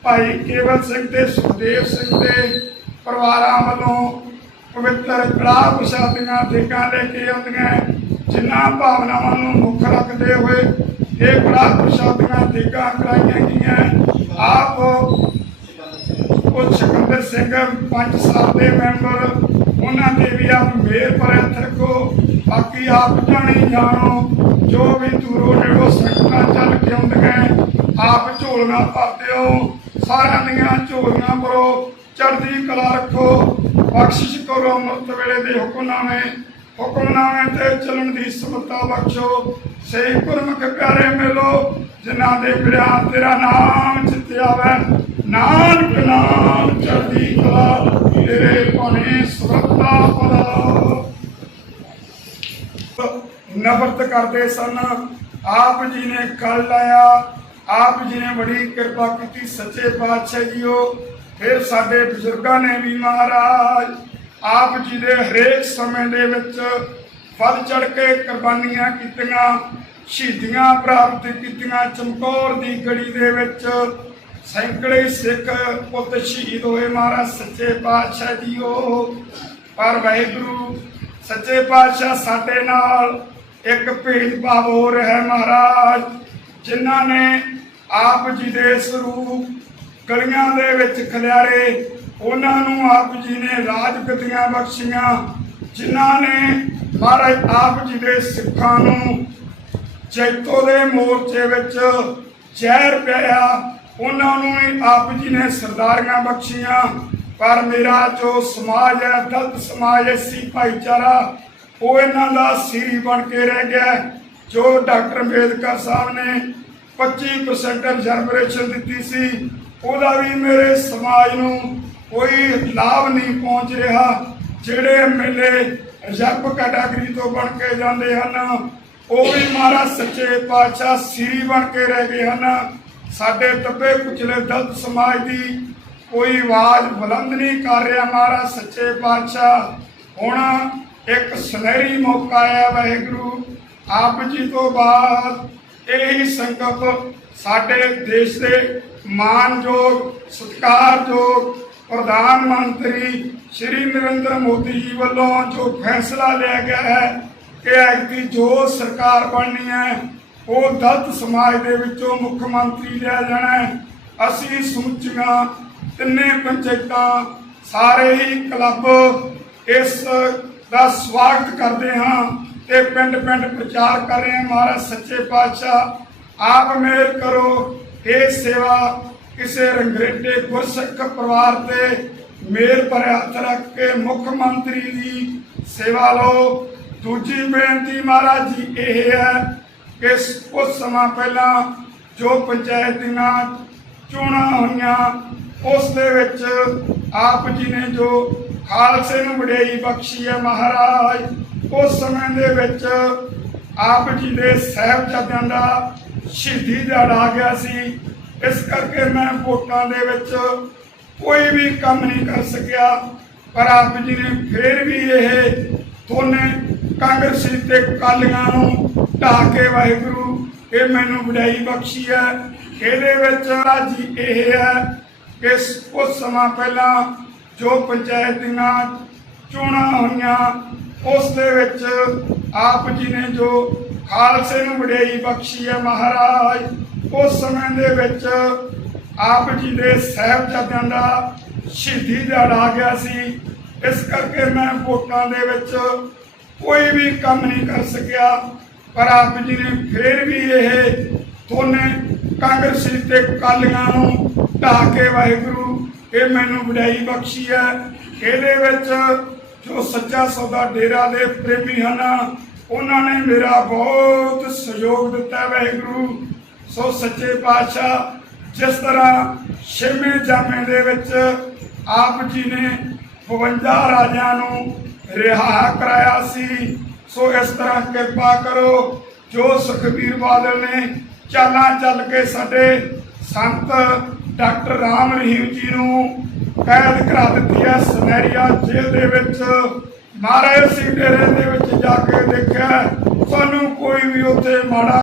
ਭਾਈ ਕੇਵਲ ਸਿੰਘ ਤੇ ਸੁਖਦੇਵ ਸਿੰਘ ਦੇ ਪਰਿਵਾਰਾਂ ਵੱਲੋਂ ਪਵਿੱਤਰ ਕੜਾਹ ਪ੍ਰਸ਼ਾਦੀਆਂ ਦੇਗਾਂ ਲੈ ਕੇ ਆਉਂਦੀਆਂ, ਜਿਨ੍ਹਾਂ ਭਾਵਨਾਵਾਂ ਨੂੰ ਮੁੱਖ ਰੱਖਦੇ ਹੋਏ ਇਹ ਕੜਾਹ ਪ੍ਰਸ਼ਾਦੀਆਂ ਦੇਗਾਂ ਕਰਾਈਆਂ ਗਈਆਂ। ਆਪ ਉਹ ਸਿਕੰਦਰ ਸਿੰਘ 5 ਸਾਲ ਦੇ ਮੈਂਬਰ ਉਹਨਾਂ ਦੇ ਵੀ ਆਪ ਮੇਰ ਪਰ ਹੱਥ ਰੱਖੋ। ਬਾਕੀ ਆਪ ਜਾਣੀ ਜਾਣੋ ਜੋ ਵੀ ਦੂਰੋਂ ਨੇੜੋਂ ਸੰਗਤਾਂ ਚੱਲ ਕੇ ਆਉਂਦੀਆਂ ਆਪ ਝੋਲੀਆਂ ਭਰਦੇ ਹੋ, ਸਾਰਿਆਂ ਦੀਆਂ ਝੋਲੀਆਂ ਭਰੋ, ਚੜ੍ਹਦੀ ਕਲਾ ਰੱਖੋ, ਬਖਸ਼ਿਸ਼ ਕਰੋ। ਅੰਮ੍ਰਿਤ ਵੇਲੇ ਦੇ ਹੁਕਮਨਾਮੇ ਤੇ ਚੱਲਣ ਦੀ ਸਮਰੱਥਾ ਬਖਸ਼ੋ। ਸਹੀ ਗੁਰਮੁਖ ਪਿਆਰੇ ਮਿਲੋ ਜਿਨ੍ਹਾਂ ਦੇ ਬਿਰਿਆਂ ਤੇਰਾ ਨਾਮ ਚਿੱਤੇ ਆਵੇ, ਨਾਨਕ ਨਾਮ ਚੜ੍ਹਦੀ ਕਲਾ ਤੇਰੇ ਭਾਣੇ ਸਮਰੱਥਾ ਪਲਾ। ਨਫ਼ਰਤ ਕਰਦੇ ਸਨ, ਆਪ ਜੀ ਨੇ ਕੱਲ ਲਾਇਆ, ਆਪ ਜੀ ਨੇ ਬੜੀ ਕਿਰਪਾ ਕੀਤੀ ਸੱਚੇ ਪਾਤਸ਼ਾਹ ਜੀਓ। ਫਿਰ ਸਾਡੇ ਬਜ਼ੁਰਗਾਂ ਨੇ ਵੀ ਮਹਾਰਾਜ ਆਪ ਜੀ ਦੇ ਹਰੇਕ ਸਮੇਂ ਦੇ ਵਿੱਚ ਵੱਧ ਚੜ ਕੇ ਕੁਰਬਾਨੀਆਂ ਕੀਤੀਆਂ, ਸ਼ਹੀਦੀਆਂ ਪ੍ਰਾਪਤ ਕੀਤੀਆਂ। ਚਮਕੌਰ ਦੀ ਗੜੀ ਦੇ ਵਿੱਚ ਸੈਂਕੜੇ ਸਿੱਖ ਪੁੱਤ ਸ਼ਹੀਦ ਹੋਏ ਮਹਾਰਾਜ ਸੱਚੇ ਪਾਤਸ਼ਾਹ ਜੀਓ। ਪਰ ਵਾਹਿਗੁਰੂ ਸੱਚੇ ਪਾਤਸ਼ਾਹ ਸਾਡੇ ਨਾਲ ਇੱਕ ਭੇਦਭਾਵ ਹੋ ਰਿਹਾ ਹੈ ਮਹਾਰਾਜ, ਜਿਨ੍ਹਾਂ ਨੇ ਆਪ ਜੀ ਦੇ ਸਰੂਪ ਗਲੀਆਂ ਦੇ ਵਿੱਚ ਖਿਲਾਰੇ, ਉਹਨਾਂ ਨੂੰ ਆਪ ਜੀ ਨੇ ਰਾਜਗੱਦੀਆਂ ਬਖਸ਼ੀਆਂ। ਜਿਨ੍ਹਾਂ ਨੇ ਮਹਾਰਾਜ ਆਪ ਜੀ ਦੇ ਸਿੱਖਾਂ ਨੂੰ ਜੈਤੋ ਦੇ ਮੋਰਚੇ ਵਿੱਚ ਜ਼ਹਿਰ ਪਿਆਇਆ, ਉਹਨਾਂ ਨੂੰ ਹੀ ਆਪ ਜੀ ਨੇ ਸਰਦਾਰੀਆਂ ਬਖਸ਼ੀਆਂ। ਪਰ ਮੇਰਾ ਜੋ ਸਮਾਜ ਹੈ, ਦਲਿਤ ਸਮਾਜ, ਐਸੀ ਭਾਈਚਾਰਾ, ਉਹ ਇਹਨਾਂ ਦਾ ਸੀਰੀ ਬਣ ਕੇ ਰਹਿ ਗਿਆ। ਜੋ ਡਾਕਟਰ ਅੰਬੇਦਕਰ ਸਾਹਿਬ ਨੇ 25% ਰਿਜ਼ਰਵੇਸ਼ਨ ਦਿੱਤੀ ਸੀ, ਉਹਦਾ ਵੀ ਮੇਰੇ ਸਮਾਜ ਨੂੰ ਕੋਈ ਲਾਭ ਨਹੀਂ ਪਹੁੰਚ ਰਿਹਾ। ਜਿਹੜੇ ਐਮਐਲਏ ਰਿਜ਼ਰਵ ਕੈਟਾਗਰੀ ਤੋਂ ਬਣ ਕੇ ਜਾਂਦੇ ਹਨ, ਉਹ ਵੀ ਮਹਾਰਾਜ ਸੱਚੇ ਪਾਤਸ਼ਾਹ ਸੀਰੀ ਬਣ ਕੇ ਰਹਿ ਗਏ ਹਨ। ਸਾਡੇ ਦੱਬੇ ਕੁਚਲੇ ਦਲਿਤ ਸਮਾਜ ਦੀ ਕੋਈ ਆਵਾਜ਼ ਬੁਲੰਦ ਨਹੀਂ ਕਰ ਰਿਹਾ ਮਹਾਰਾਜ ਸੱਚੇ ਪਾਤਸ਼ਾਹ। ਹੁਣ ਇੱਕ ਸੁਨਹਿਰੀ ਮੌਕਾ ਆਇਆ ਵਾਹਿਗੁਰੂ, ਆਪ ਜੀ ਤੋਂ ਬਾਅਦ ਇਹੀ ਸੰਕਲਪ ਸਾਡੇ ਦੇਸ਼ ਦੇ ਮਾਨਯੋਗ ਸਤਿਕਾਰਯੋਗ ਪ੍ਰਧਾਨ ਮੰਤਰੀ ਸ਼੍ਰੀ ਨਰਿੰਦਰ ਮੋਦੀ ਜੀ ਵੱਲੋਂ ਜੋ ਫੈਸਲਾ ਲਿਆ ਗਿਆ ਹੈ ਕਿ ਐਤਕੀ ਜੋ ਸਰਕਾਰ ਬਣਨੀ ਹੈ ਉਹ ਦਲਿਤ ਸਮਾਜ ਦੇ ਵਿੱਚੋਂ ਮੁੱਖ ਮੰਤਰੀ ਲਿਆ ਜਾਣਾ ਹੈ। ਅਸੀਂ ਸਮੁੱਚੀਆਂ ਤਿੰਨੇ ਪੰਚਾਇਤਾਂ ਸਾਰੇ ਹੀ ਕਲੱਬ ਇਸ ਦਾ ਸਵਾਗਤ ਕਰਦੇ ਹਾਂ ਤੇ ਪਿੰਡ ਪਿੰਡ ਪ੍ਰਚਾਰ ਕਰ ਰਹੇ ਹਾਂ। ਮਹਾਰਾਜ ਸੱਚੇ ਪਾਤਸ਼ਾਹ ਆਪ ਮਿਹਰ ਕਰੋ। ਇਹ ਸੇਵਾ ਕਿਸੇ ਰੰਗਰੇਟੇ ਗੁਰਸਿੱਖ ਪਰਿਵਾਰ ਤੇ ਮੇਰ ਭਰਿਆ ਹੱਥ ਰੱਖ ਕੇ ਮੁੱਖ ਮੰਤਰੀ ਦੀ ਸੇਵਾ ਲਓ। ਦੂਜੀ ਬੇਨਤੀ ਮਹਾਰਾਜ ਜੀ ਇਹ ਹੈ ਕਿ ਕੁਝ ਸਮਾਂ ਪਹਿਲਾਂ ਜੋ ਪੰਚਾਇਤ ਦੀਆਂ ਚੋਣਾਂ ਹੋਈਆਂ ਉਸ ਦੇ ਵਿੱਚ ਆਪ ਜੀ ਨੇ ਜੋ ਖਾਲਸੇ ਨੂੰ ਵਡਿਆਈ ਬਖਸ਼ੀ ਹੈ ਮਹਾਰਾਜ, ਉਸ ਸਮੇਂ ਦੇ ਵਿੱਚ ਆਪ ਜੀ ਦੇ ਸਾਹਿਬਜ਼ਾਦਿਆਂ ਦਾ ਸ਼ਹੀਦੀ ਦਿਹਾੜਾ ਆ ਗਿਆ ਸੀ। ਇਸ ਕਰਕੇ ਮੈਂ ਵੋਟਾਂ ਦੇ ਵਿੱਚ ਕੋਈ ਵੀ ਕੰਮ ਨਹੀਂ ਕਰ ਸਕਿਆ, ਪਰ ਆਪ ਜੀ ਨੇ ਫਿਰ ਵੀ ਇਹ ਦੋਨੇ ਕਾਂਗਰਸੀ ਤੇ ਅਕਾਲੀਆਂ ਨੂੰ ਢਾਹ ਕੇ ਵਾਹਿਗੁਰੂ ਇਹ ਮੈਨੂੰ ਵਡਿਆਈ ਬਖਸ਼ੀ ਹੈ। ਇਹਦੇ ਵਿੱਚ ਜੀ ਇਹ ਹੈ ਕਿ ਕੁਝ ਸਮਾਂ ਪਹਿਲਾਂ ਜੋ ਪੰਚਾਇਤ ਦੀਆਂ ਚੋਣਾਂ ਹੋਈਆਂ ਉਸ ਦੇ ਵਿੱਚ ਆਪ ਜੀ ਨੇ ਜੋ ਖਾਲਸੇ ਨੂੰ ਵਡਿਆਈ ਬਖਸ਼ੀ ਹੈ ਮਹਾਰਾਜ, ਉਸ ਸਮੇਂ ਦੇ ਵਿੱਚ ਆਪ ਜੀ ਦੇ ਸਾਹਿਬਜ਼ਾਦਿਆਂ ਦਾ ਸ਼ਹੀਦੀ ਦਿਹਾੜਾ ਆ ਗਿਆ ਸੀ। ਇਸ ਕਰਕੇ ਮੈਂ ਵੋਟਾਂ ਦੇ ਵਿੱਚ ਕੋਈ ਵੀ ਕੰਮ ਨਹੀਂ ਕਰ ਸਕਿਆ, ਪਰ ਆਪ ਜੀ ਨੇ ਫਿਰ ਵੀ ਇਹ ਦੋਨੇ ਕਾਂਗਰਸੀ ਤੇ ਅਕਾਲੀਆਂ ਨੂੰ ਢਾਹ ਕੇ ਵਾਹਿਗੁਰੂ ਇਹ ਮੈਨੂੰ ਵਡਿਆਈ ਬਖਸ਼ੀ ਹੈ। ਇਹਦੇ ਵਿੱਚ ਜੋ ਸੱਚਾ ਸੌਦਾ ਡੇਰਾ ਦੇ ਪ੍ਰੇਮੀ ਹਨ ਉਹਨਾਂ ਨੇ ਮੇਰਾ ਬਹੁਤ ਸਹਿਯੋਗ ਦਿੱਤਾ ਵਾਹਿਗੁਰੂ। ਸੋ ਸੱਚੇ ਪਾਤਸ਼ਾਹ ਜਿਸ ਤਰ੍ਹਾਂ ਛੇਵੇਂ ਜਾਮੇ ਦੇ ਵਿੱਚ ਆਪ ਜੀ ਨੇ 52 ਰਾਜਿਆਂ ਨੂੰ ਰਿਹਾ ਕਰਾਇਆ ਸੀ, ਸੋ ਇਸ ਤਰ੍ਹਾਂ ਕਿਰਪਾ ਕਰੋ। ਜੋ ਸੁਖਬੀਰ ਬਾਦਲ ਨੇ ਚਾਲਾਂ ਚੱਲ ਕੇ ਸਾਡੇ ਸੰਤ ਡਾਕਟਰ ਰਾਮ ਰਹੀਮ ਜੀ ਨੂੰ ਕੈਦ ਕਰਾ ਦਿੱਤੀ ਹੈ ਸੁਨਹਿਰੀਆ ਜੇਲ੍ਹ ਦੇ ਵਿੱਚ। ਮਹਾਰਾਜ ਸਿੰਘ ਡੇਰੇ ਦੇ ਵਿੱਚ ਜਾ ਕੇ ਦੇਖਿਆ, ਸਾਨੂੰ ਕੋਈ ਵੀ ਉੱਥੇ ਮਾੜਾ